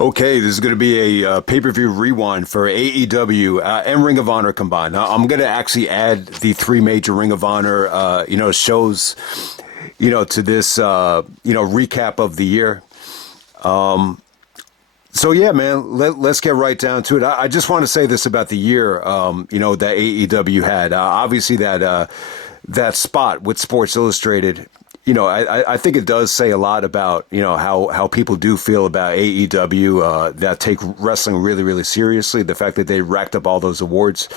Okay, this is going to be a pay-per-view rewind for AEW and Ring of Honor combined. Now, I'm going to actually add the three major Ring of Honor, shows, to this, recap of the year. So yeah, man, let's get right down to it. I just want to say this about the year, that AEW had. Obviously, that spot with Sports Illustrated. I think it does say a lot about, how people do feel about AEW, that take wrestling really, really seriously. The fact that they racked up all those awards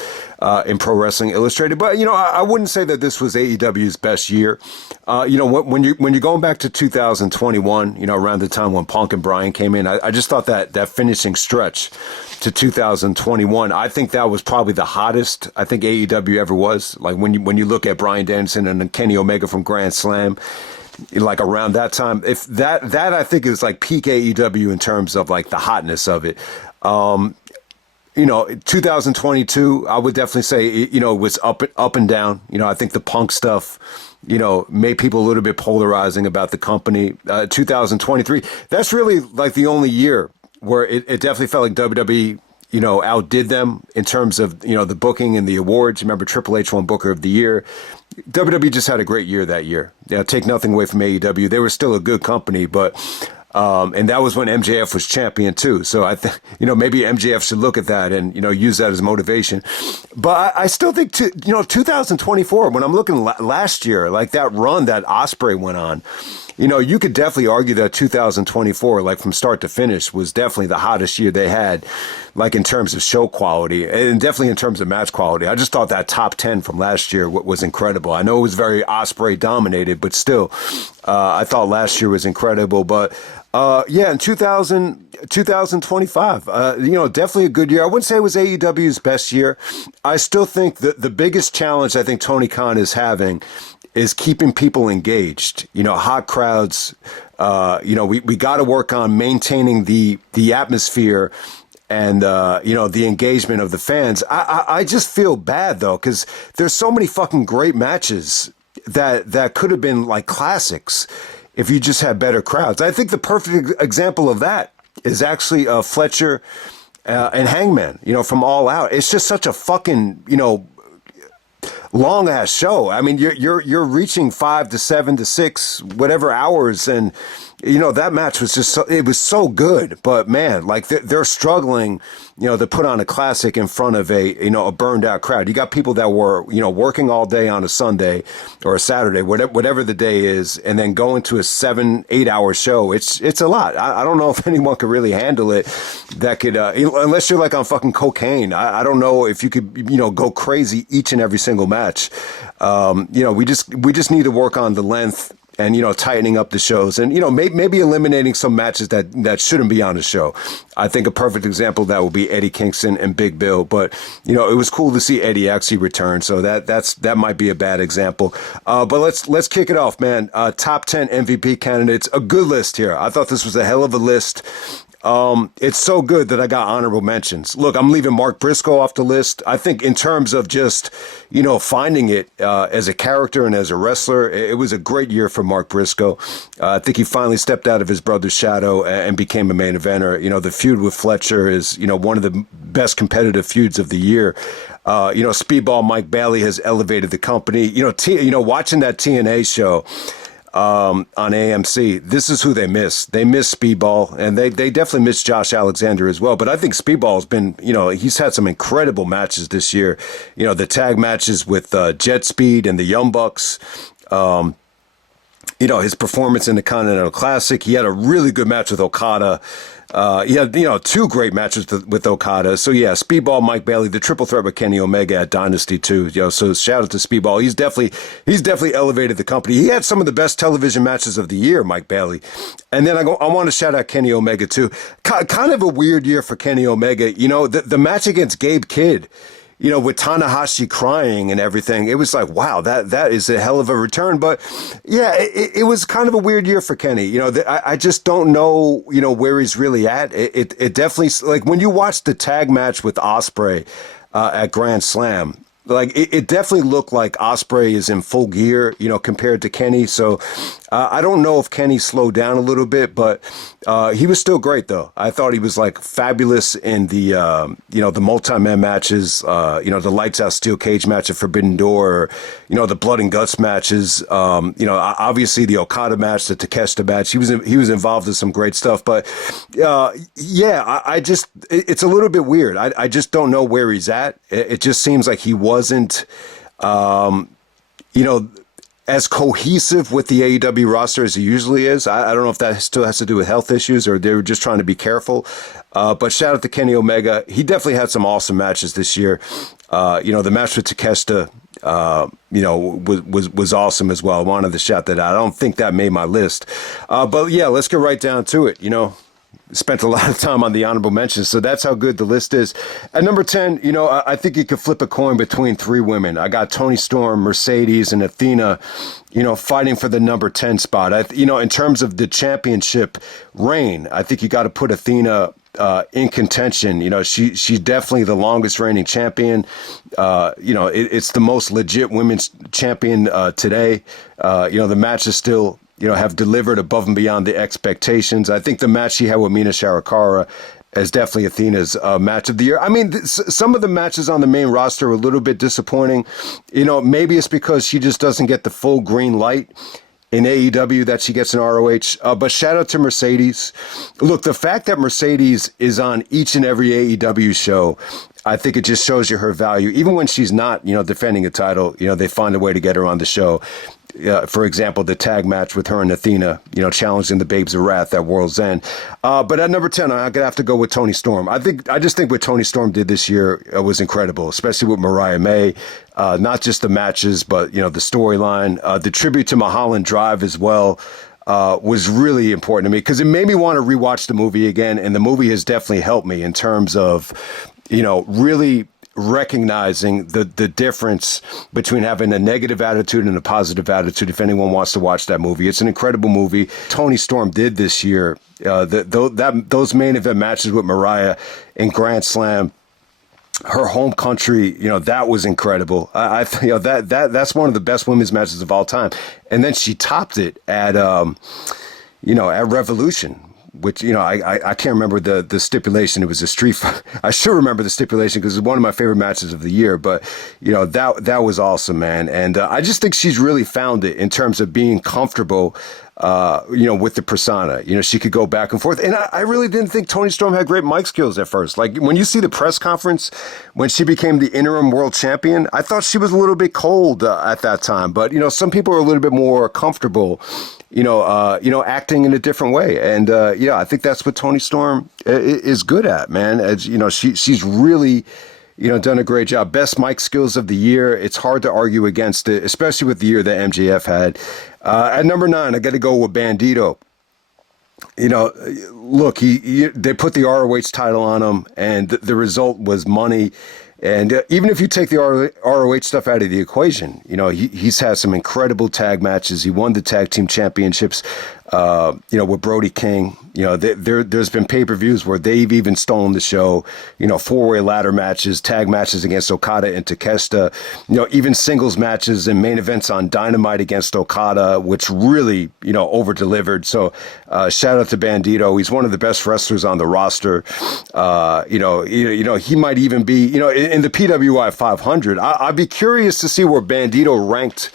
in Pro Wrestling Illustrated. But, I wouldn't say that this was AEW's best year. When you're going back to 2021, around the time when Punk and Bryan came in, I just thought that finishing stretch to 2021, I think that was probably the hottest I think AEW ever was. Like when you look at Bryan Danielson and then Kenny Omega from Grand Slam, like around that time, if that I think is like peak AEW in terms of like the hotness of it. 2022, I would definitely say, it was up and down. I think the Punk stuff, made people a little bit polarizing about the company. 2023, that's really like the only year where it definitely felt like WWE, outdid them in terms of, the booking and the awards. Remember, Triple H won Booker of the Year. WWE just had a great year that year. Take nothing away from AEW. They were still a good company, but and that was when MJF was champion too. So I think, maybe MJF should look at that and, use that as motivation. But I still think, 2024, when I'm looking last year, like that run that Ospreay went on, you could definitely argue that 2024, like from start to finish, was definitely the hottest year they had, like in terms of show quality and definitely in terms of match quality. I just thought that top 10 from last year was incredible. I know it was very Ospreay dominated, but still, I thought last year was incredible. But in 2025, definitely a good year. I wouldn't say it was AEW's best year. I still think that the biggest challenge I think Tony Khan is having is keeping people engaged. Hot crowds. We got to work on maintaining the atmosphere and the engagement of the fans. I just feel bad though, because there's so many fucking great matches that could have been like classics if you just had better crowds. I think the perfect example of that is actually Fletcher and Hangman. From All Out. It's just such a fucking long ass show. I mean, you're reaching 5 to 7 to 6 whatever hours, and that match was just it was so good. But man, like they're struggling, to put on a classic in front of a burned out crowd. You got people that were working all day on a Sunday or a Saturday, whatever the day is, and then going to a 7-8 hour show. It's a lot. I don't know if anyone could really handle it. That could unless you're like on fucking cocaine. I don't know if you could go crazy each and every single match. We just need to work on the length and, tightening up the shows and, maybe eliminating some matches that shouldn't be on the show. I think a perfect example of that would be Eddie Kingston and Big Bill. But, it was cool to see Eddie actually return. So that might be a bad example. But let's kick it off, man. Top 10 MVP candidates, a good list here. I thought this was a hell of a list. It's so good that I got honorable mentions. Look, I'm leaving Mark Briscoe off the list. I think in terms of just, finding it as a character and as a wrestler, it was a great year for Mark Briscoe. I think he finally stepped out of his brother's shadow and became a main eventer. The feud with Fletcher is, one of the best competitive feuds of the year. Speedball Mike Bailey has elevated the company. Watching that TNA show on AMC, this is who they miss. They miss Speedball, and they definitely miss Josh Alexander as well. But I think Speedball's been, he's had some incredible matches this year. The tag matches with Jet Speed and the Young Bucks. His performance in the Continental Classic. He had a really good match with Okada. He had, two great matches with Okada. So yeah, Speedball, Mike Bailey, the triple threat with Kenny Omega at Dynasty too. So shout out to Speedball. He's definitely elevated the company. He had some of the best television matches of the year, Mike Bailey. And then I want to shout out Kenny Omega too. Kind of a weird year for Kenny Omega. The match against Gabe Kidd, with Tanahashi crying and everything, it was like, wow, that is a hell of a return. But yeah, it was kind of a weird year for Kenny. I just don't know, where he's really at. It definitely, like when you watch the tag match with Ospreay at Grand Slam, like it definitely looked like Ospreay is in full gear, compared to Kenny. So I don't know if Kenny slowed down a little bit, but he was still great though. I thought he was like fabulous in the the multi-man matches, the lights out steel cage match at Forbidden Door, or, the blood and guts matches. Obviously the Okada match, the Takeshita match. He was involved in some great stuff, but I just it's a little bit weird. I just don't know where he's at. It just seems like he wasn't. As cohesive with the AEW roster as he usually is. I don't know if that still has to do with health issues or they were just trying to be careful. But shout out to Kenny Omega. He definitely had some awesome matches this year. The match with Takeshita, was awesome as well. I wanted to shout that out. I don't think that made my list. But yeah, let's get right down to it. Spent a lot of time on the honorable mentions, so that's how good the list is. At number 10, I think you could flip a coin between three women. I got Toni Storm, Mercedes, and Athena, fighting for the number 10 spot. In terms of the championship reign, I think you got to put Athena in contention. She's definitely the longest reigning champion. It's the most legit women's champion today. The match is still have delivered above and beyond the expectations. I think the match she had with Mina Sharakara is definitely Athena's match of the year. I mean, some of the matches on the main roster are a little bit disappointing. Maybe it's because she just doesn't get the full green light in AEW that she gets in ROH. But shout out to Mercedes. Look, the fact that Mercedes is on each and every AEW show, I think it just shows you her value. Even when she's not, defending a title, they find a way to get her on the show. For example, the tag match with her and Athena, challenging the Babes of Wrath at World's End. But at number 10, I'm gonna have to go with Toni Storm. I just think what Toni Storm did this year was incredible, especially with Mariah May. Not just the matches, but the storyline, the tribute to Mulholland Drive as well. Was really important to me because it made me want to rewatch the movie again, and the movie has definitely helped me in terms of, really recognizing the difference between having a negative attitude and a positive attitude. If anyone wants to watch that movie, it's an incredible movie. Toni Storm did this year. Those main event matches with Mariah in Grand Slam, her home country, that was incredible. That's one of the best women's matches of all time. And then she topped it at Revolution, which, I can't remember the stipulation. It was a street fight. I should remember the stipulation because it's one of my favorite matches of the year. But, that was awesome, man. And I just think she's really found it in terms of being comfortable, with the persona. She could go back and forth. And I really didn't think Toni Storm had great mic skills at first. Like when you see the press conference, when she became the interim world champion, I thought she was a little bit cold at that time. But, some people are a little bit more comfortable acting in a different way. And, I think that's what Toni Storm is good at, man. As she's really, done a great job. Best mic skills of the year. It's hard to argue against it, especially with the year that MJF had. At number 9, I got to go with Bandito. Look, they put the ROH title on him, and the result was money. And even if you take the ROH stuff out of the equation, he's had some incredible tag matches. He won the tag team championships, with Brody King. There's been pay-per-views where they've even stolen the show, four-way ladder matches, tag matches against Okada and Takeshita, even singles matches and main events on Dynamite against Okada, which really, over-delivered. So shout out to Bandito. He's one of the best wrestlers on the roster. He might even be, in the PWI 500. I'd be curious to see where Bandito ranked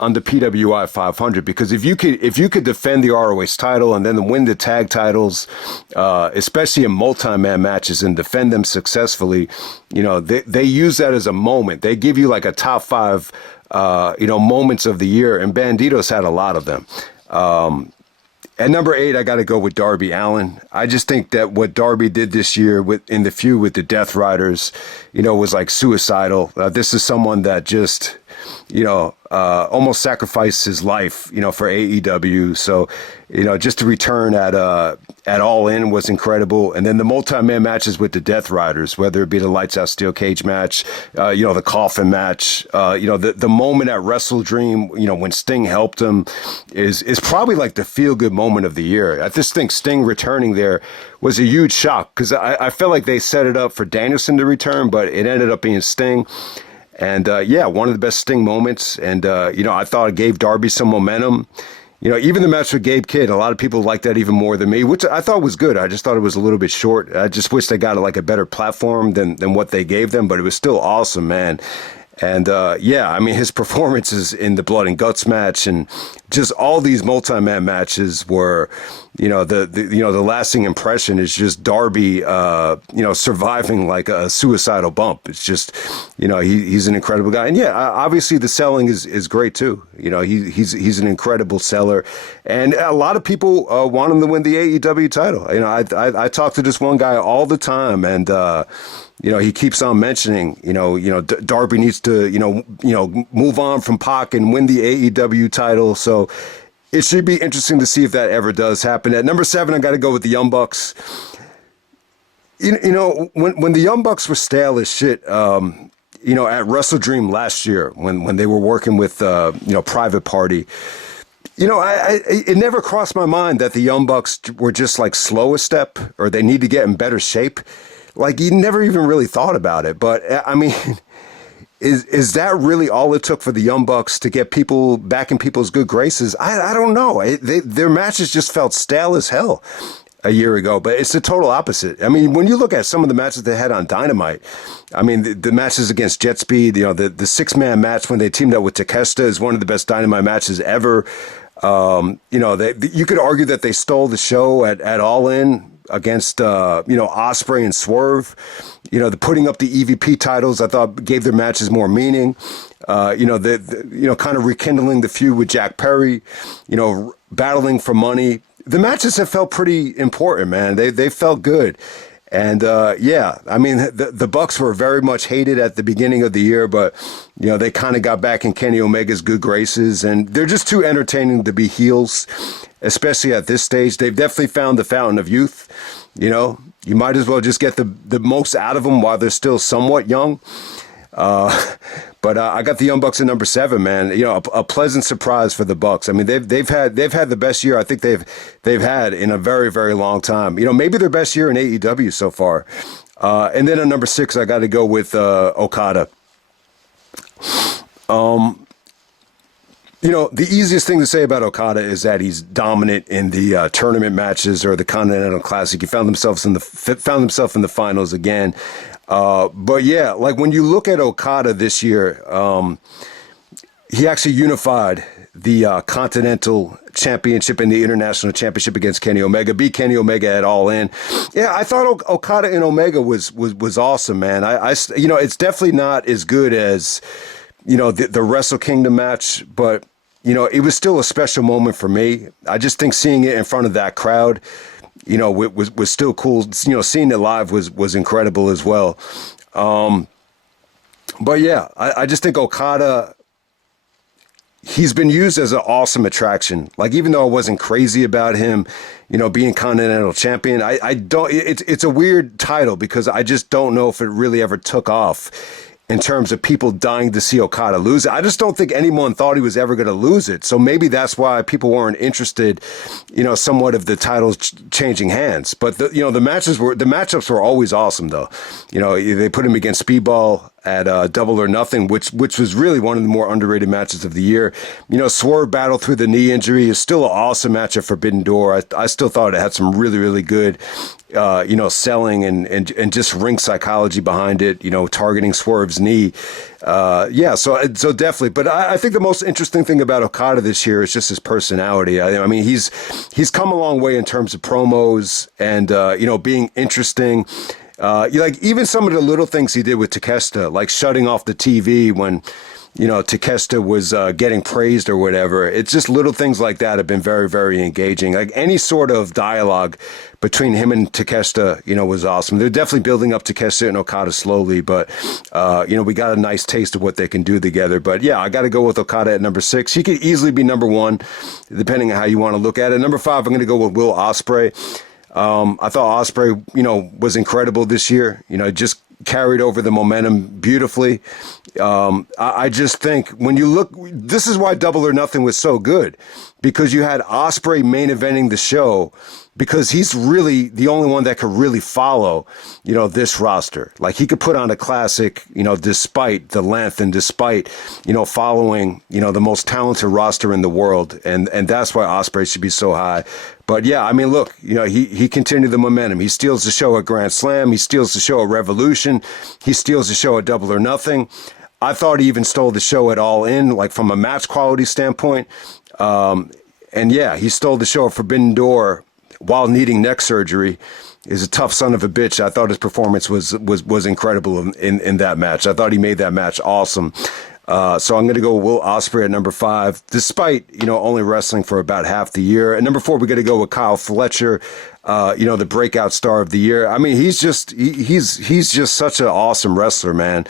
on the PWI 500, because if you could defend the ROH title and then win the tag titles, especially in multi-man matches, and defend them successfully, they use that as a moment. They give you like a top 5, moments of the year, and Bandito's had a lot of them. At number 8, I got to go with Darby Allin. I just think that what Darby did this year in the feud with the Death Riders, was like suicidal. This is someone that just, almost sacrificed his life, for AEW. So, just to return at All In was incredible. And then the multi-man matches with the Death Riders, whether it be the Lights Out Steel Cage match, the Coffin match, the moment at Wrestle Dream, when Sting helped him is probably like the feel-good moment of the year. I just think Sting returning there was a huge shock because I felt like they set it up for Danielson to return, but it ended up being Sting. And, one of the best Sting moments. And, I thought it gave Darby some momentum. Even the match with Gabe Kidd, a lot of people like that even more than me, which I thought was good. I just thought it was a little bit short. I just wish they got like a better platform than what they gave them, but it was still awesome, man. And yeah, I mean, his performances in the Blood and Guts match and just all these multi-man matches were, the lasting impression is just Darby, surviving like a suicidal bump. It's just, he's an incredible guy. And yeah, obviously the selling is great too. He's an incredible seller, and a lot of people want him to win the AEW title. I talk to this one guy all the time, and he keeps on mentioning, Darby needs to, move on from Pac and win the AEW title. So it should be interesting to see if that ever does happen. At number 7, I got to go with the Young Bucks. When the Young Bucks were stale as shit, at Wrestle Dream last year, when they were working with, Private Party, it never crossed my mind that the Young Bucks were just like slow a step, or they need to get in better shape. Like, you never even really thought about it. But I mean, is that really all it took for the Young Bucks to get people back in people's good graces? I don't know. Their matches just felt stale as hell a year ago, but it's the total opposite. I mean, when you look at some of the matches they had on Dynamite, I mean, the matches against Jet Speed, the 6-man match when they teamed up with Takeshita is one of the best Dynamite matches ever. You could argue that they stole the show at All In against, Ospreay and Swerve. The putting up the EVP titles, I thought gave their matches more meaning. Kind of rekindling the feud with Jack Perry, battling for money. The matches have felt pretty important, man. They felt good. And yeah, I mean, the Bucks were very much hated at the beginning of the year, but they kind of got back in Kenny Omega's good graces, and they're just too entertaining to be heels, especially at this stage. They've definitely found the fountain of youth. You might as well just get the most out of them while they're still somewhat young. But I got the Young Bucks at number 7, man. A pleasant surprise for the Bucks. I mean, they've had the best year I think they've had in a very, very long time. Maybe their best year in AEW so far. And then at number 6, I got to go with Okada. The easiest thing to say about Okada is that he's dominant in the tournament matches or the Continental Classic. He found himself in the finals again. But yeah, like when you look at Okada this year, he actually unified the Continental Championship and the International Championship against Kenny Omega, beat Kenny Omega at All In. Yeah, I thought Okada and Omega was awesome, man. It's definitely not as good as, the Wrestle Kingdom match, but, it was still a special moment for me. I just think seeing it in front of that crowd, was still cool. Seeing it live was incredible as well. But yeah, I just think Okada, he's been used as an awesome attraction. Like, even though I wasn't crazy about him, being Continental Champion, I don't, it's a weird title because I just don't know if it really ever took off in terms of people dying to see Okada lose it. I just don't think anyone thought he was ever going to lose it. So maybe that's why people weren't interested, somewhat of the titles changing hands. But the matchups were always awesome though. They put him against Speedball at Double or Nothing, which was really one of the more underrated matches of the year. Swerve battle through the knee injury is still an awesome match at Forbidden Door. I still thought it had some really, really good, selling and just ring psychology behind it, targeting Swerve's knee. So definitely. But I think the most interesting thing about Okada this year is just his personality. I mean, he's come a long way in terms of promos and, being interesting. Like even some of the little things he did with Takeshita, like shutting off the TV when, Takeshita was getting praised or whatever. It's just little things like that have been very, very engaging. Like any sort of dialogue between him and Takeshita, was awesome. They're definitely building up Takeshita and Okada slowly, but, we got a nice taste of what they can do together. But yeah, I got to go with Okada at number 6. He could easily be number 1, depending on how you want to look at it. Number 5, I'm going to go with Will Ospreay. I thought Ospreay, was incredible this year. Just carried over the momentum beautifully. I just think when you look, this is why Double or Nothing was so good, because you had Ospreay main eventing the show because he's really the only one that could really follow, this roster. Like he could put on a classic, despite the length and despite, following, the most talented roster in the world. And that's why Ospreay should be so high. But yeah, I mean, look, he continued the momentum. He steals the show at Grand Slam. He steals the show at Revolution. He steals the show at Double or Nothing. I thought he even stole the show at All In, like from a match quality standpoint. And yeah, he stole the show at Forbidden Door while needing neck surgery. Is a tough son of a bitch. I thought his performance was incredible in that match. I thought he made that match awesome. So I'm going to go Will Ospreay at number 5, despite, only wrestling for about half the year. At number 4, we're going to go with Kyle Fletcher, the breakout star of the year. I mean, he's just such an awesome wrestler, man.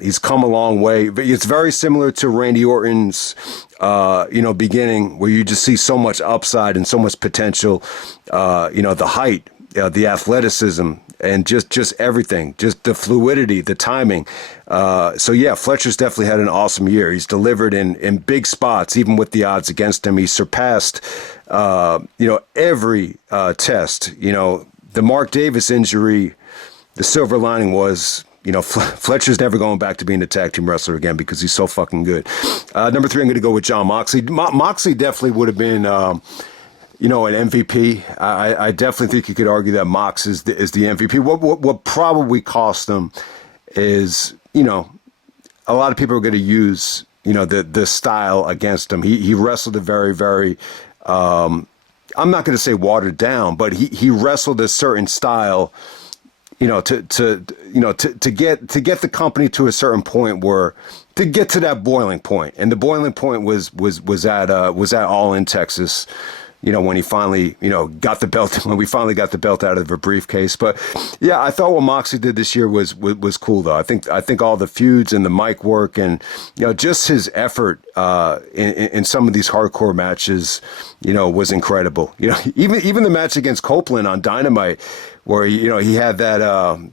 He's come a long way, but it's very similar to Randy Orton's, beginning, where you just see so much upside and so much potential, the height, the athleticism, and just everything, just the fluidity, the timing. So yeah, Fletcher's definitely had an awesome year. He's delivered in big spots, even with the odds against him. He surpassed, every test. The Mark Davis injury, the silver lining was, Fletcher's never going back to being a tag team wrestler again because he's so fucking good. Number 3, I'm going to go with Jon Moxley. Moxley definitely would have been, an MVP. I definitely think you could argue that Mox is the MVP. What probably cost him is, a lot of people are going to use, the style against him. He wrestled a very, very, I'm not going to say watered down, but he wrestled a certain style, to get the company to a certain point where to get to that boiling point. And the boiling point was at All In Texas, when he finally, got the belt, when we finally got the belt out of a briefcase. But yeah, I thought what Moxley did this year was cool though. I think all the feuds and the mic work and, just his effort, in some of these hardcore matches, was incredible. Even the match against Copeland on Dynamite, where, he had that,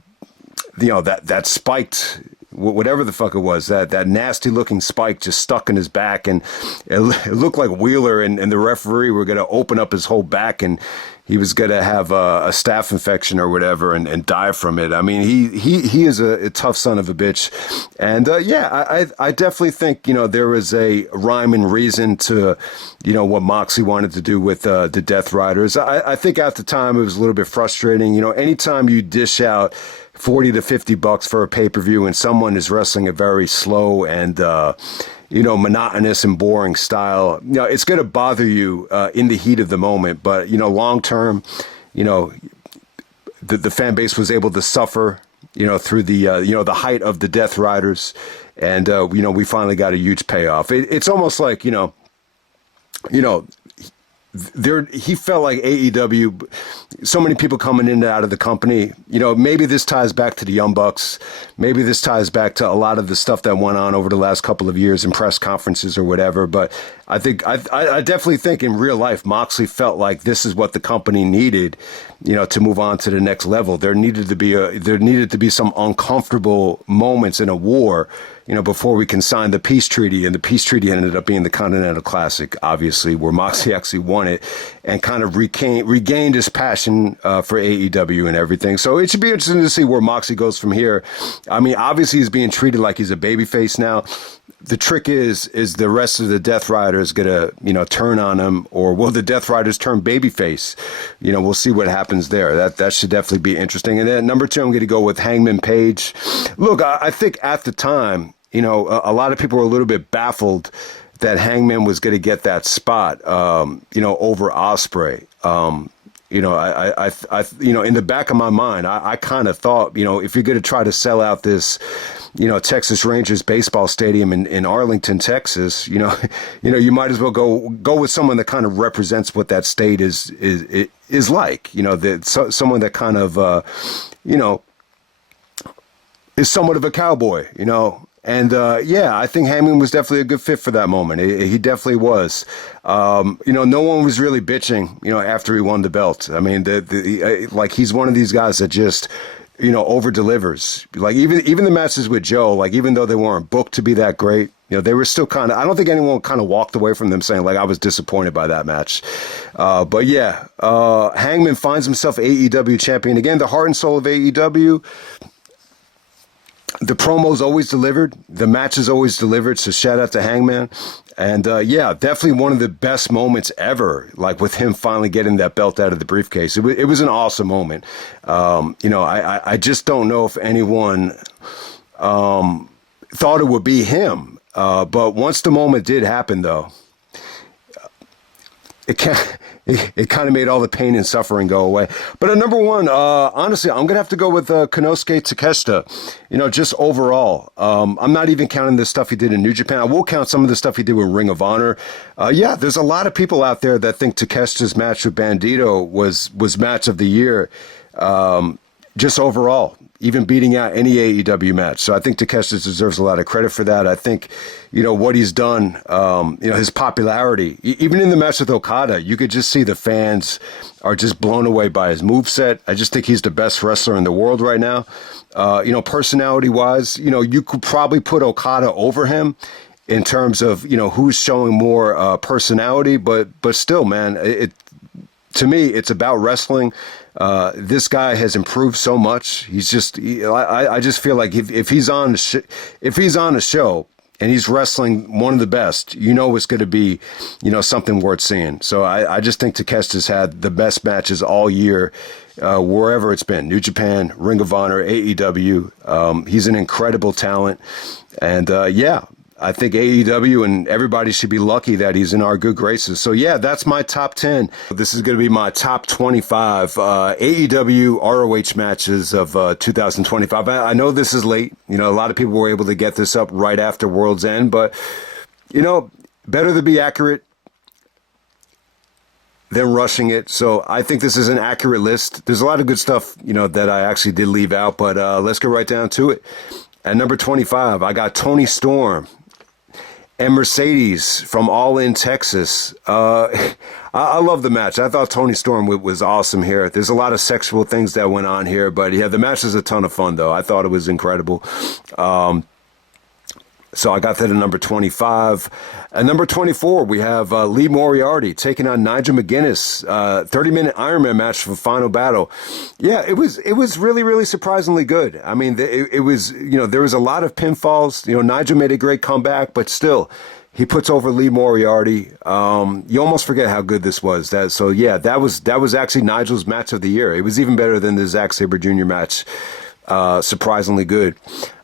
that spiked, whatever the fuck it was, that nasty looking spike just stuck in his back, and it looked like Wheeler and the referee were going to open up his whole back, and he was going to have a staph infection or whatever and die from it. I mean, he is a tough son of a bitch. And yeah, I definitely think, there was a rhyme and reason to, what Moxley wanted to do with the Death Riders. I think at the time it was a little bit frustrating. Anytime you dish out $40 to $50 for a pay-per-view and someone is wrestling a very slow and monotonous and boring style, it's going to bother you in the heat of the moment. But, long term, the fan base was able to suffer, through the height of the Death Riders. And, we finally got a huge payoff. It's almost like, he felt like AEW, so many people coming in and out of the company, maybe this ties back to the Young Bucks. Maybe this ties back to a lot of the stuff that went on over the last couple of years in press conferences or whatever. But I definitely think in real life, Moxley felt like this is what the company needed, to move on to the next level. There needed to be some uncomfortable moments in a war, before we can sign the peace treaty. And the peace treaty ended up being the Continental Classic, obviously, where Moxley actually won it and kind of regained his passion for AEW and everything. So it should be interesting to see where Moxley goes from here. I mean, obviously he's being treated like he's a babyface now. The trick is the rest of the Death Riders gonna, turn on him, or will the Death Riders turn babyface? We'll see what happens there. That should definitely be interesting. And then number 2, I'm going to go with Hangman Page. Look, I think at the time, a lot of people were a little bit baffled that Hangman was going to get that spot, over Ospreay. In the back of my mind, I kind of thought, if you're going to try to sell out this, Texas Rangers baseball stadium in Arlington, Texas, you might as well go with someone that kind of represents what that state is like, someone that kind of, is somewhat of a cowboy, And, I think Heyman was definitely a good fit for that moment. He definitely was. No one was really bitching, after he won the belt. I mean, like he's one of these guys that just, over delivers. Like even the matches with Joe, like even though they weren't booked to be that great, They were still kind of, I don't think anyone kind of walked away from them saying, like, I was disappointed by that match. But yeah, Hangman finds himself AEW champion again, the heart and soul of AEW. The promos always delivered. The matches always delivered. So shout out to Hangman. And yeah, definitely one of the best moments ever, like with him finally getting that belt out of the briefcase. It was an awesome moment. I just don't know if anyone thought it would be him. But once the moment did happen, though, it kind of made all the pain and suffering go away. But at number one, honestly, I'm going to have to go with Konosuke Takeshita. Just overall. I'm not even counting the stuff he did in New Japan. I will count some of the stuff he did with Ring of Honor. Yeah, there's a lot of people out there that think Takeshita's match with Bandito was match of the year. Just overall, even beating out any AEW match. So I think Takeshita deserves a lot of credit for that. I think, what he's done, his popularity, even in the match with Okada, you could just see the fans are just blown away by his moveset. I just think he's the best wrestler in the world right now. Personality-wise, you could probably put Okada over him in terms of, who's showing more personality, but still, man, to me, it's about wrestling. This guy has improved so much. He's just, I just feel like if he's on a show and he's wrestling one of the best, it's going to be, something worth seeing. So I just think Takeshita's had the best matches all year, wherever it's been. New Japan, Ring of Honor, AEW. He's an incredible talent. And yeah, I think AEW and everybody should be lucky that he's in our good graces. So yeah, that's my top 10. This is going to be my top 25 AEW ROH matches of 2025. I know this is late. A lot of people were able to get this up right after World's End, but better to be accurate than rushing it. So I think this is an accurate list. There's a lot of good stuff, that I actually did leave out, but let's get right down to it. At number 25, I got Tony Storm and Mercedes from All In Texas. I love the match. I thought Tony Storm was awesome here. There's a lot of sexual things that went on here, but yeah, the match was a ton of fun, though. I thought it was incredible. So I got that at number 25. At number 24, we have Lee Moriarty taking on Nigel McGuinness. 30-minute Ironman match for Final Battle. Yeah, it was really, really surprisingly good. I mean, it was, there was a lot of pinfalls. Nigel made a great comeback, but still, he puts over Lee Moriarty. You almost forget how good this was. So yeah, that was actually Nigel's match of the year. It was even better than the Zack Sabre Jr. match. Surprisingly good.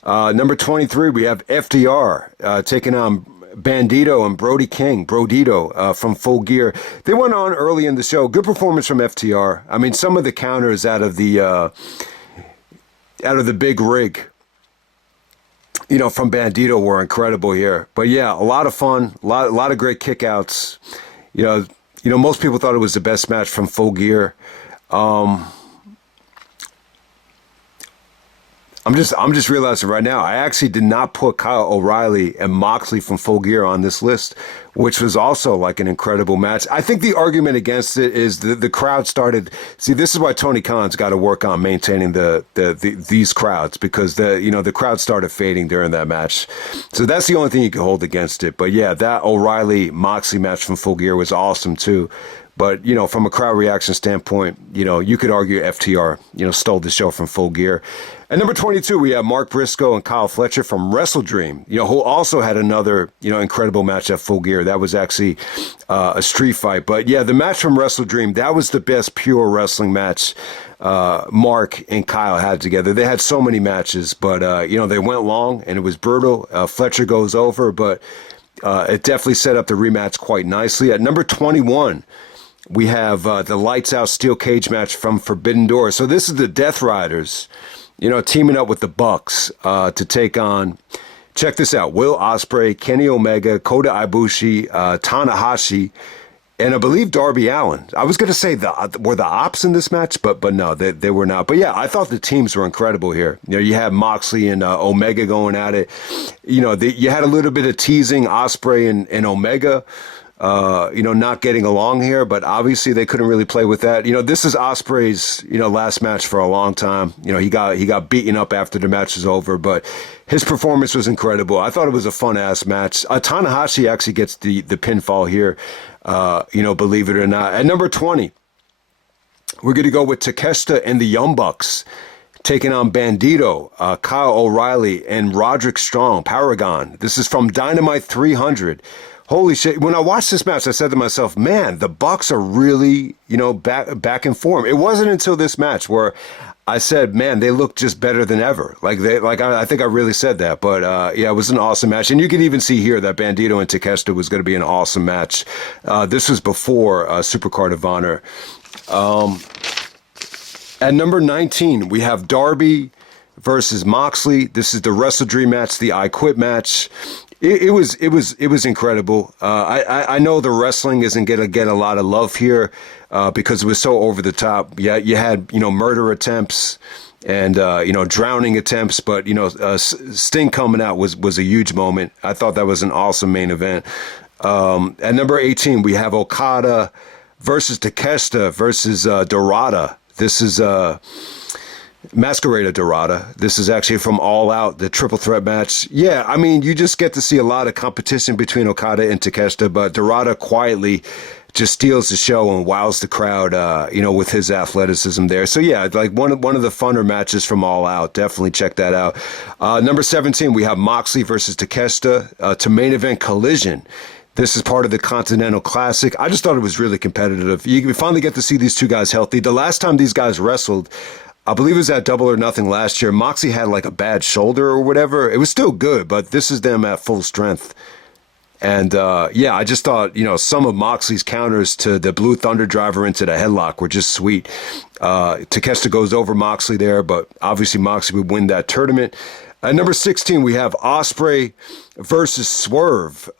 Number 23, we have FDR taking on Bandito and Brodito from Full Gear. They went on early in the show. Good performance from FTR. I mean, some of the counters out of the big rig, from Bandito were incredible here. But yeah, a lot of fun, a lot of great kickouts. Most people thought it was the best match from Full Gear. I'm just realizing right now, I actually did not put Kyle O'Reilly and Moxley from Full Gear on this list, which was also like an incredible match. I think the argument against it is the crowd started. See, this is why Tony Khan's got to work on maintaining these crowds, because the crowd started fading during that match. So that's the only thing you can hold against it. But yeah, that O'Reilly Moxley match from Full Gear was awesome too. But, from a crowd reaction standpoint, you could argue FTR, stole the show from Full Gear. At number 22, we have Mark Briscoe and Kyle Fletcher from Wrestle Dream, who also had another, incredible match at Full Gear. That was actually a street fight. But yeah, the match from Wrestle Dream, that was the best pure wrestling match Mark and Kyle had together. They had so many matches, but, they went long and it was brutal. Fletcher goes over, but it definitely set up the rematch quite nicely. At number 21, we have the Lights Out Steel Cage match from Forbidden Door. So this is the Death Riders, teaming up with the Bucks to take on, check this out, Will Ospreay, Kenny Omega, Kota Ibushi, Tanahashi, and I believe Darby Allin. I was going to say were the Ops in this match, but no, they were not. But yeah, I thought the teams were incredible here. You had Moxley and Omega going at it. You had a little bit of teasing Ospreay and Omega. not getting along here, but obviously they couldn't really play with that. This is Ospreay's, last match for a long time. He got beaten up after the match was over, but his performance was incredible. I thought it was a fun-ass match. Tanahashi actually gets the pinfall here, believe it or not. At number 20, we're going to go with Takeshita and the Young Bucks taking on Bandito, Kyle O'Reilly, and Roderick Strong, Paragon. This is from Dynamite 300. Holy shit. When I watched this match, I said to myself, man, the Bucks are really, back in form. It wasn't until this match where I said, man, they look just better than ever. I think I really said that. But it was an awesome match. And you can even see here that Bandito and Takeshita was going to be an awesome match. This was before Supercard of Honor. At number 19, we have Darby versus Moxley. This is the Wrestle Dream match, the I Quit match. It was incredible. I know the wrestling isn't going to get a lot of love here because it was so over the top. Yeah, you had murder attempts and drowning attempts, but Sting coming out was a huge moment. I thought that was an awesome main event. At number 18, we have Okada versus Takeshita versus Dorada. This is Masquerade Dorada. This is actually from All Out, the triple threat match. Yeah, I mean, you just get to see a lot of competition between Okada and Takeshita, but Dorada quietly just steals the show and wows the crowd, with his athleticism there. So yeah, like one of the funner matches from All Out. Definitely check that out. Number 17, we have Moxley versus Takeshita to main event Collision. This is part of the Continental Classic. I just thought it was really competitive. You finally get to see these two guys healthy. The last time these guys wrestled, I believe it was at Double or Nothing last year. Moxley had like a bad shoulder or whatever. It was still good, but this is them at full strength. And I just thought, some of Moxley's counters to the Blue Thunder Driver into the headlock were just sweet. Takeshita goes over Moxley there, but obviously Moxley would win that tournament. At number 16, we have Ospreay versus Swerve.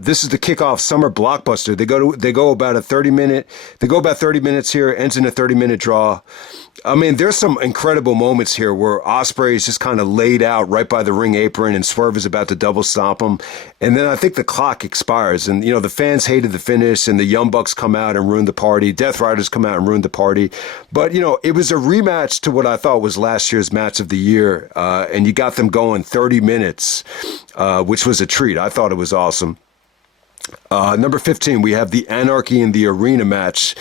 This is the kickoff summer blockbuster. They go about 30 minutes here, ends in a 30-minute draw. I mean, there's some incredible moments here where Ospreay is just kind of laid out right by the ring apron and Swerve is about to double stomp him. And then I think the clock expires and, the fans hated the finish and the Young Bucks come out and ruin the party. Death Riders come out and ruin the party. But, it was a rematch to what I thought was last year's match of the year. And you got them going 30 minutes, which was a treat. I thought it was awesome. Number 15, we have the Anarchy in the Arena match.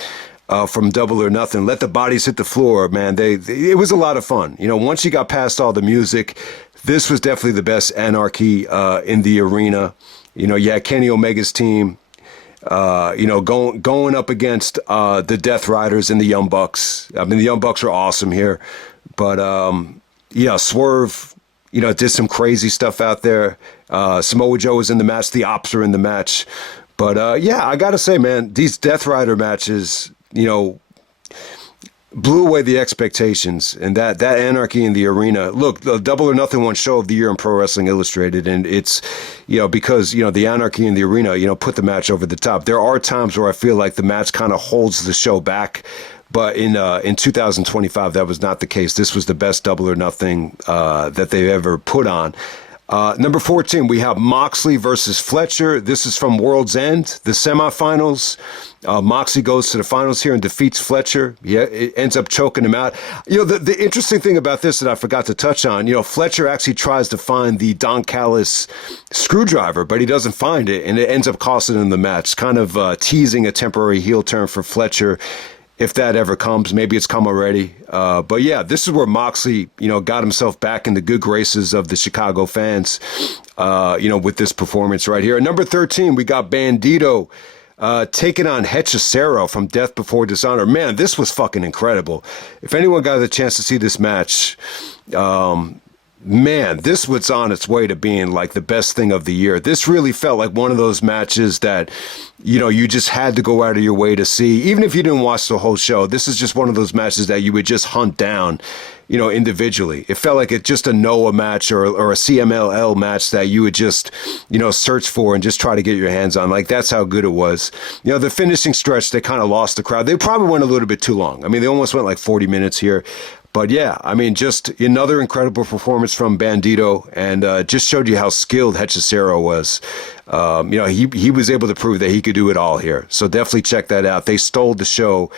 From Double or Nothing. Let the bodies hit the floor, man. It was a lot of fun. Once you got past all the music, this was definitely the best Anarchy in the Arena. You had Kenny Omega's team, going up against the Death Riders and the Young Bucks. I mean, the Young Bucks are awesome here. But, Swerve, did some crazy stuff out there. Samoa Joe was in the match. The Ops are in the match. But, I got to say, man, these Death Rider matches, blew away the expectations, and that Anarchy in the Arena. Look, the Double or Nothing won Show of the Year in Pro Wrestling Illustrated, and it's, because, the Anarchy in the Arena, put the match over the top. There are times where I feel like the match kind of holds the show back, but in 2025, that was not the case. This was the best Double or Nothing that they've ever put on. Number 14, we have Moxley versus Fletcher. This is from World's End, the semifinals. Moxley goes to the finals here and defeats Fletcher. Yeah, it ends up choking him out. The interesting thing about this that I forgot to touch on, Fletcher actually tries to find the Don Callis screwdriver, but he doesn't find it, and it ends up costing him the match, kind of teasing a temporary heel turn for Fletcher. If that ever comes, maybe it's come already. But yeah, this is where Moxley, got himself back in the good graces of the Chicago fans, with this performance right here. At number 13, we got Bandito taking on Hechicero from Death Before Dishonor. Man, this was fucking incredible. If anyone got the chance to see this match, man, this was on its way to being like the best thing of the year. This really felt like one of those matches that, you just had to go out of your way to see. Even if you didn't watch the whole show, this is just one of those matches that you would just hunt down, individually. It felt like it's just a Noah match or a CMLL match that you would just, search for and just try to get your hands on. Like, that's how good it was. The finishing stretch, they kind of lost the crowd. They probably went a little bit too long. I mean, they almost went like 40 minutes here. But yeah, I mean, just another incredible performance from Bandito, and just showed you how skilled Hechicero was. He was able to prove that he could do it all here. So definitely check that out. They stole the show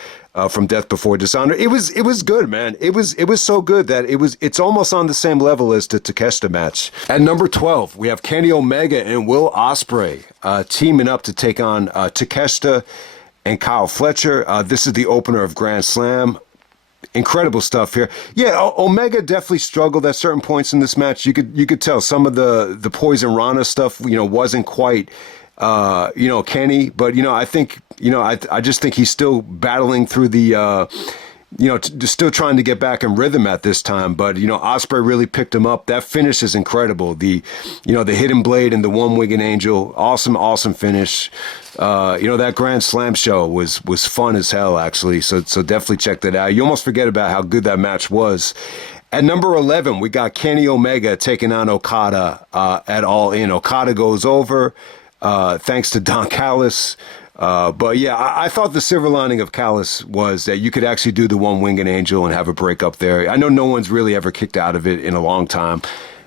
from Death Before Dishonor. It was good, man. It was so good that it's almost on the same level as the Takeshita match. At number 12, we have Kenny Omega and Will Ospreay teaming up to take on Takeshita and Kyle Fletcher. This is the opener of Grand Slam. Incredible stuff here. Yeah, Omega definitely struggled at certain points in this match. You could tell some of the Poison Rana stuff, wasn't quite, Kenny. But I think, I just think he's still battling through the, still trying to get back in rhythm at this time. But Ospreay really picked him up. That finish is incredible. The hidden blade and the one-winged angel, awesome finish. That Grand Slam show was fun as hell, actually. So definitely check that out. You almost forget about how good that match was. At number 11, we got Kenny Omega taking on Okada at All In. Okada goes over thanks to Don Callis. But yeah, I thought the silver lining of Callis was that you could actually do the one-winged angel and have a break up there. I know no one's really ever kicked out of it in a long time,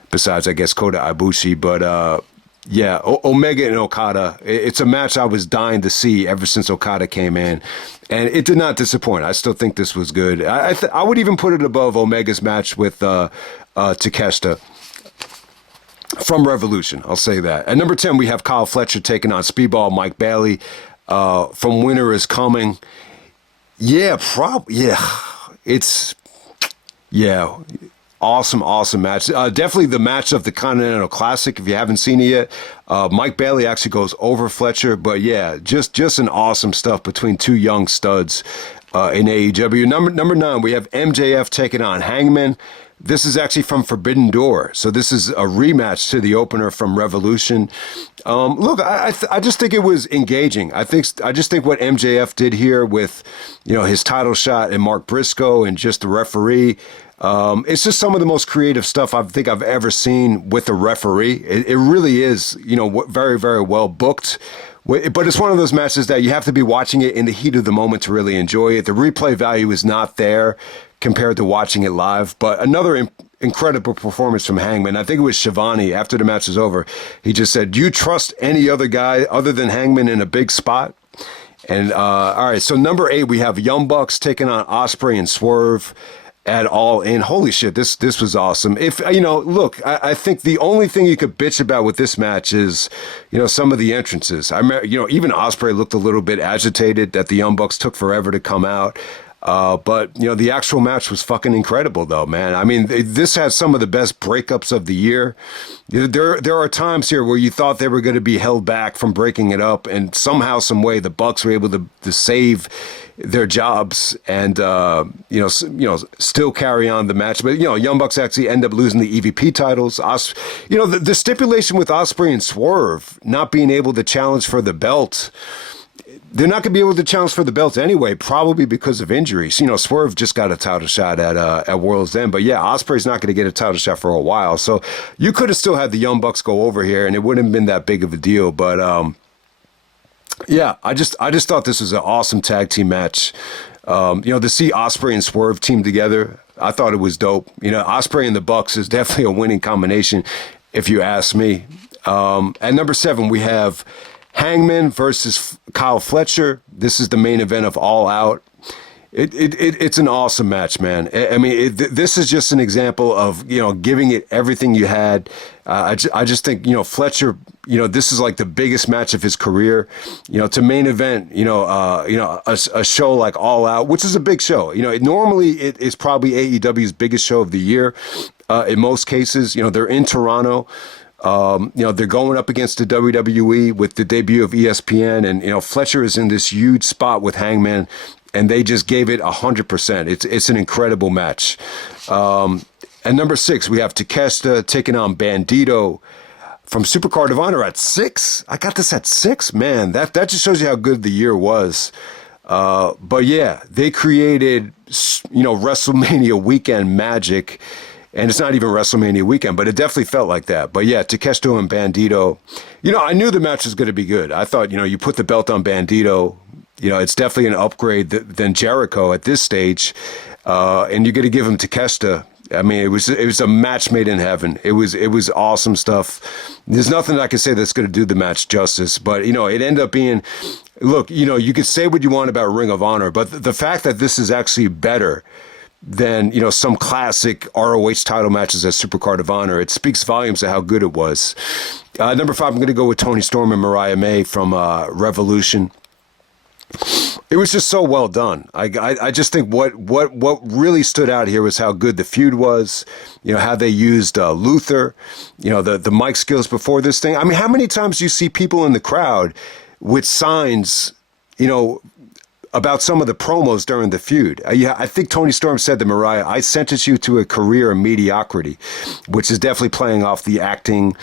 besides, I guess, Kota Ibushi. But yeah, Omega and Okada, it's a match I was dying to see ever since Okada came in. And it did not disappoint. I still think this was good. I would even put it above Omega's match with Takeshita from Revolution. I'll say that. At number 10, we have Kyle Fletcher taking on Speedball Mike Bailey from Winter is Coming. Yeah, Awesome match. Definitely the match of the Continental Classic. If you haven't seen it yet, Mike Bailey actually goes over Fletcher. But yeah, just an awesome stuff between two young studs in AEW. Number 9, we have MJF taking on Hangman. This is actually from Forbidden Door. So this is a rematch to the opener from Revolution. Look, I just think it was engaging. I just think what MJF did here with, his title shot and Mark Briscoe and just the referee, it's just some of the most creative stuff I think I've ever seen with a referee. It really is, very, very well booked. But it's one of those matches that you have to be watching it in the heat of the moment to really enjoy it. The replay value is not there compared to watching it live. But another incredible performance from Hangman. I think it was Shivani after the match was over. He just said, "Do you trust any other guy other than Hangman in a big spot?" And all right, so number 8, we have Young Bucks taking on Ospreay and Swerve at All In. Holy shit, this was awesome. If look, I think the only thing you could bitch about with this match is, some of the entrances. I remember, even Ospreay looked a little bit agitated that the Young Bucks took forever to come out. But the actual match was fucking incredible, though, man. I mean, this has some of the best breakups of the year. There are times here where you thought they were going to be held back from breaking it up, and somehow, some way, the Bucks were able to save their jobs and still carry on the match. But Young Bucks actually end up losing the EVP titles. The stipulation with Ospreay and Swerve not being able to challenge for the belt. They're not going to be able to challenge for the belt anyway, probably because of injuries. Swerve just got a title shot at World's End, but yeah, Ospreay's not going to get a title shot for a while. So you could have still had the Young Bucks go over here, and it wouldn't have been that big of a deal. But yeah, I just thought this was an awesome tag team match. To see Ospreay and Swerve team together, I thought it was dope. Ospreay and the Bucks is definitely a winning combination, if you ask me. At number 7, we have Hangman versus Kyle Fletcher. This is the main event of All Out. It's an awesome match, man. I mean, this is just an example of, giving it everything you had. I just think, Fletcher, this is like the biggest match of his career, to main event, a show like All Out, which is a big show. Normally it is probably AEW's biggest show of the year. In most cases, they're in Toronto. They're going up against the WWE with the debut of ESPN, and Fletcher is in this huge spot with Hangman, and they just gave it 100%. It's an incredible match. At number 6, we have Takeshita taking on Bandito from Supercard of Honor at 6. I got this at 6, man. That just shows you how good the year was. But yeah, they created WrestleMania weekend magic. And it's not even WrestleMania weekend, but it definitely felt like that. But yeah, Takeshita and Bandito, I knew the match was going to be good. I thought, you put the belt on Bandito, it's definitely an upgrade than Jericho at this stage. and you got to give him Takeshita. I mean, it was a match made in heaven. It was awesome stuff. There's nothing I can say that's going to do the match justice, but it ended up being. Look, you could say what you want about Ring of Honor, but the fact that this is actually better than some classic ROH title matches at Supercard of Honor, it speaks volumes of how good it was. Number 5, I'm going to go with Toni Storm and Mariah May from Revolution. It was just so well done. I just think what really stood out here was how good the feud was. How they used Luther. The mic skills before this thing. I mean, how many times do you see people in the crowd with signs? About some of the promos during the feud. I think Toni Storm said to Mariah, "I sentenced you to a career of mediocrity," which is definitely playing off the acting,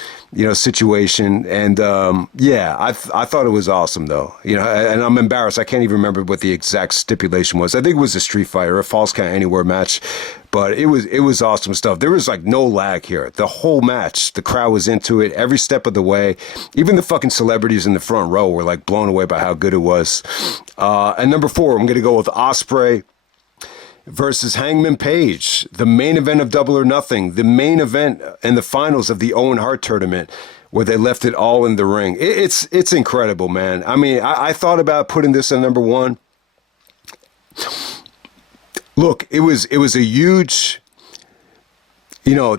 situation. And I thought it was awesome though. And I'm embarrassed. I can't even remember what the exact stipulation was. I think it was a Street Fighter, a Falls Count Anywhere match. But it was awesome stuff. There was like no lag here. The whole match, the crowd was into it every step of the way. Even the fucking celebrities in the front row were like blown away by how good it was. And number 4, I'm going to go with Ospreay versus Hangman Page, the main event of Double or Nothing, the main event and the finals of the Owen Hart tournament, where they left it all in the ring. It's incredible, man. I mean, I thought about putting this at number 1. Look, it was a huge,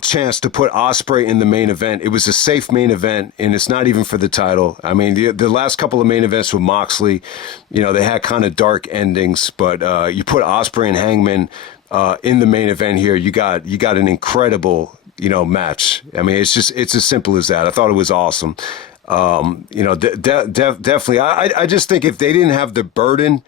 chance to put Ospreay in the main event. It was a safe main event, and it's not even for the title. I mean, the last couple of main events with Moxley, they had kind of dark endings, but you put Ospreay and Hangman in the main event here, you got an incredible, match. I mean, it's as simple as that. I thought it was awesome. Definitely. I just think if they didn't have the burden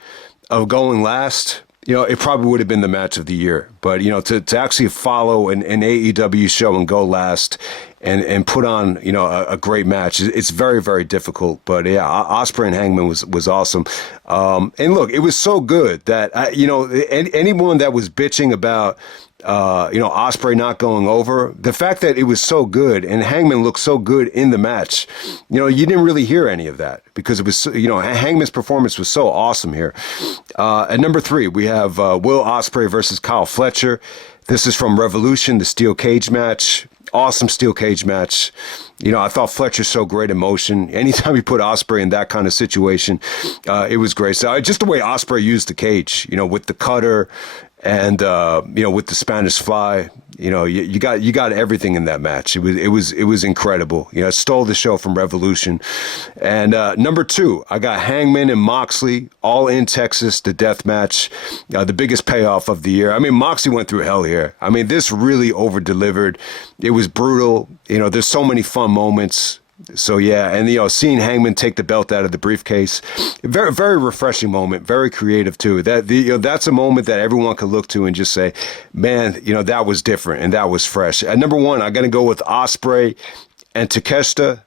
of going last, it probably would have been the match of the year. But, to actually follow an AEW show and go last and put on, a great match, it's very, very difficult. But, yeah, Ospreay and Hangman was awesome. And, look, it was so good that, anyone that was bitching about, Ospreay not going over, the fact that it was so good and Hangman looked so good in the match, you didn't really hear any of that because it was, Hangman's performance was so awesome here. At number 3, we have Will Ospreay versus Kyle Fletcher. This is from Revolution, the steel cage match. Awesome steel cage match. I thought Fletcher's so great in motion. Anytime you put Ospreay in that kind of situation, it was great. So just the way Ospreay used the cage, with the cutter and with the Spanish Fly, you got everything in that match. It was incredible. It stole the show from Revolution. And number 2, I got Hangman and Moxley all in Texas, the death match, the biggest payoff of the year. I mean, Moxley went through hell here. I mean, this really over delivered. It was brutal. There's so many fun moments. So yeah, and seeing Hangman take the belt out of the briefcase, very, very refreshing moment, very creative too. That's a moment that everyone could look to and just say, man, that was different and that was fresh. At number 1, I'm gonna go with Ospreay and Takeshita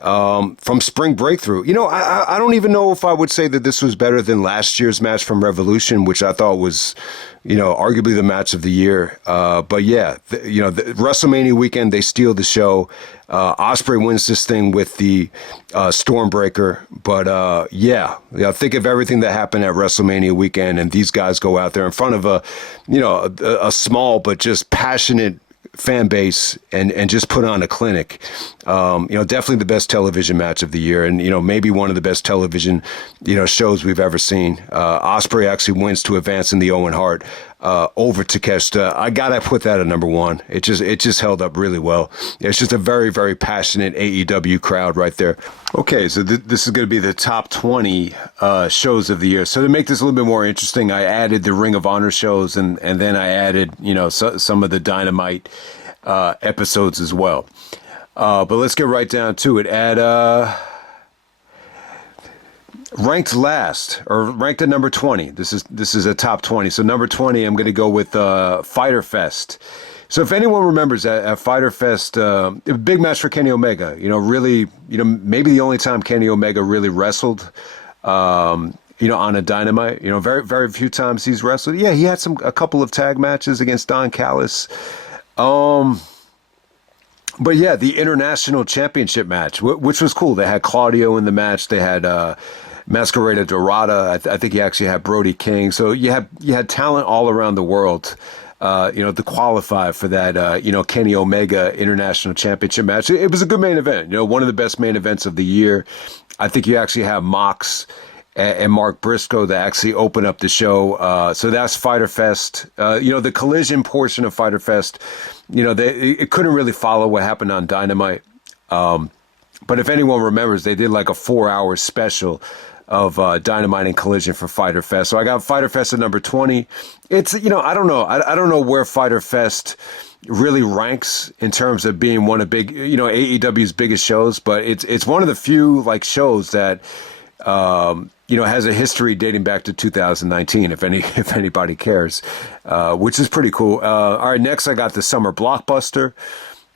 from Spring Breakthrough. I don't even know if I would say that this was better than last year's match from Revolution, which I thought was, arguably the match of the year. But yeah, the WrestleMania weekend, they steal the show. Ospreay wins this thing with the Stormbreaker. But think of everything that happened at WrestleMania weekend, and these guys go out there in front of a small but just passionate fan base and just put on a clinic. Definitely the best television match of the year, and maybe one of the best television shows we've ever seen. Ospreay actually wins to advance in the Owen Hart over Takeshita. I gotta put that at number 1. It just held up really well. It's just a very, very passionate AEW crowd right there. Okay, so this is going to be the top 20 shows of the year. So to make this a little bit more interesting, I added the Ring of Honor shows, and then I added some of the Dynamite episodes as well. But let's get right down to it. At ranked last, or ranked at number 20. This is a top 20. So number 20, I'm going to go with Fyter Fest. So if anyone remembers at Fyter Fest, a big match for Kenny Omega. Really, maybe the only time Kenny Omega really wrestled. On a Dynamite. Very, very few times he's wrestled. Yeah, he had a couple of tag matches against Don Callis. But yeah, the International Championship match, which was cool. They had Claudio in the match. They had Masquerada Dorada. I think you actually had Brody King. So you had talent all around the world. To qualify for that, Kenny Omega International Championship match. It was a good main event, one of the best main events of the year. I think you actually have Mox and Mark Briscoe that actually open up the show. So that's Fyter Fest. The Collision portion of Fyter Fest, it couldn't really follow what happened on Dynamite. But if anyone remembers, they did like a 4-hour special of Dynamite and Collision for Fyter Fest. So I got Fyter Fest at number 20. It's, I don't know. I don't know where Fyter Fest really ranks in terms of being one of AEW's biggest shows, but it's one of the few like shows that, has a history dating back to 2019, if anybody cares, which is pretty cool. All right, next I got the Summer Blockbuster,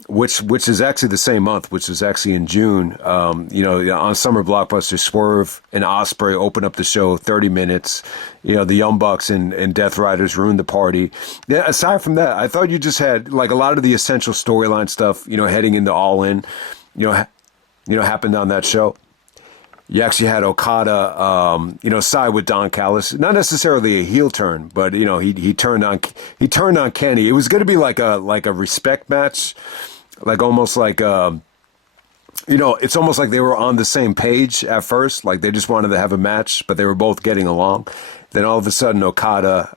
which is actually the same month, which is actually in June. On Summer Blockbuster, Swerve and Ospreay open up the show 30 minutes. The Young Bucks and Death Riders ruined the party. Yeah, aside from that, I thought you just had like a lot of the essential storyline stuff, heading into All In, happened on that show. You actually had Okada, side with Don Callis. Not necessarily a heel turn, but he turned on Kenny. It was going to be like a respect match, like almost like it's almost like they were on the same page at first. Like they just wanted to have a match, but they were both getting along. Then all of a sudden, Okada,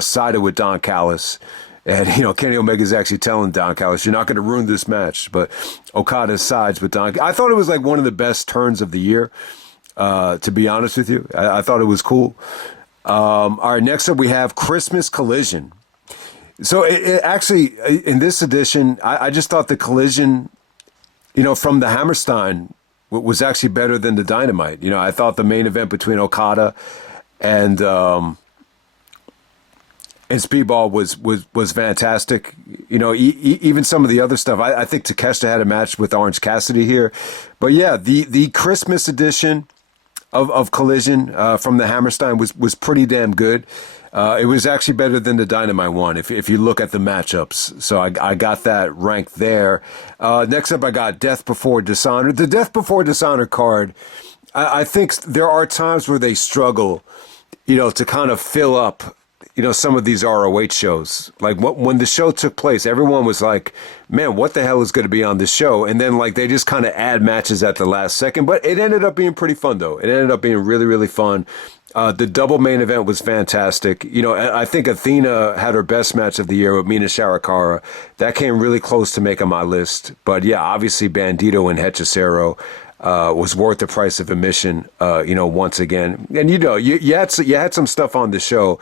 sided with Don Callis. And, Kenny Omega's actually telling Don Callis, you're not going to ruin this match. But Okada sides with Don. I thought it was like one of the best turns of the year, to be honest with you. I thought it was cool. All right, next up we have Christmas Collision. So it actually, in this edition, I just thought the Collision, from the Hammerstein was actually better than the Dynamite. I thought the main event between Okada and Speedball was fantastic. Even some of the other stuff. I think Takeshita had a match with Orange Cassidy here. But yeah, the Christmas edition of Collision from the Hammerstein was pretty damn good. It was actually better than the Dynamite one if you look at the matchups. So I got that ranked there. Next up, I got Death Before Dishonor. The Death Before Dishonor card, I think there are times where they struggle, to kind of fill up some of these ROH shows. Like when the show took place, everyone was like, man, what the hell is going to be on this show? And then like they just kind of add matches at the last second. But it ended up being pretty fun, though. It ended up being really, really fun. The double main event was fantastic. I think Athena had her best match of the year with Mina Sharakara. That came really close to making my list. But yeah, obviously Bandito and Hechicero was worth the price of admission, once again. And you had some stuff on the show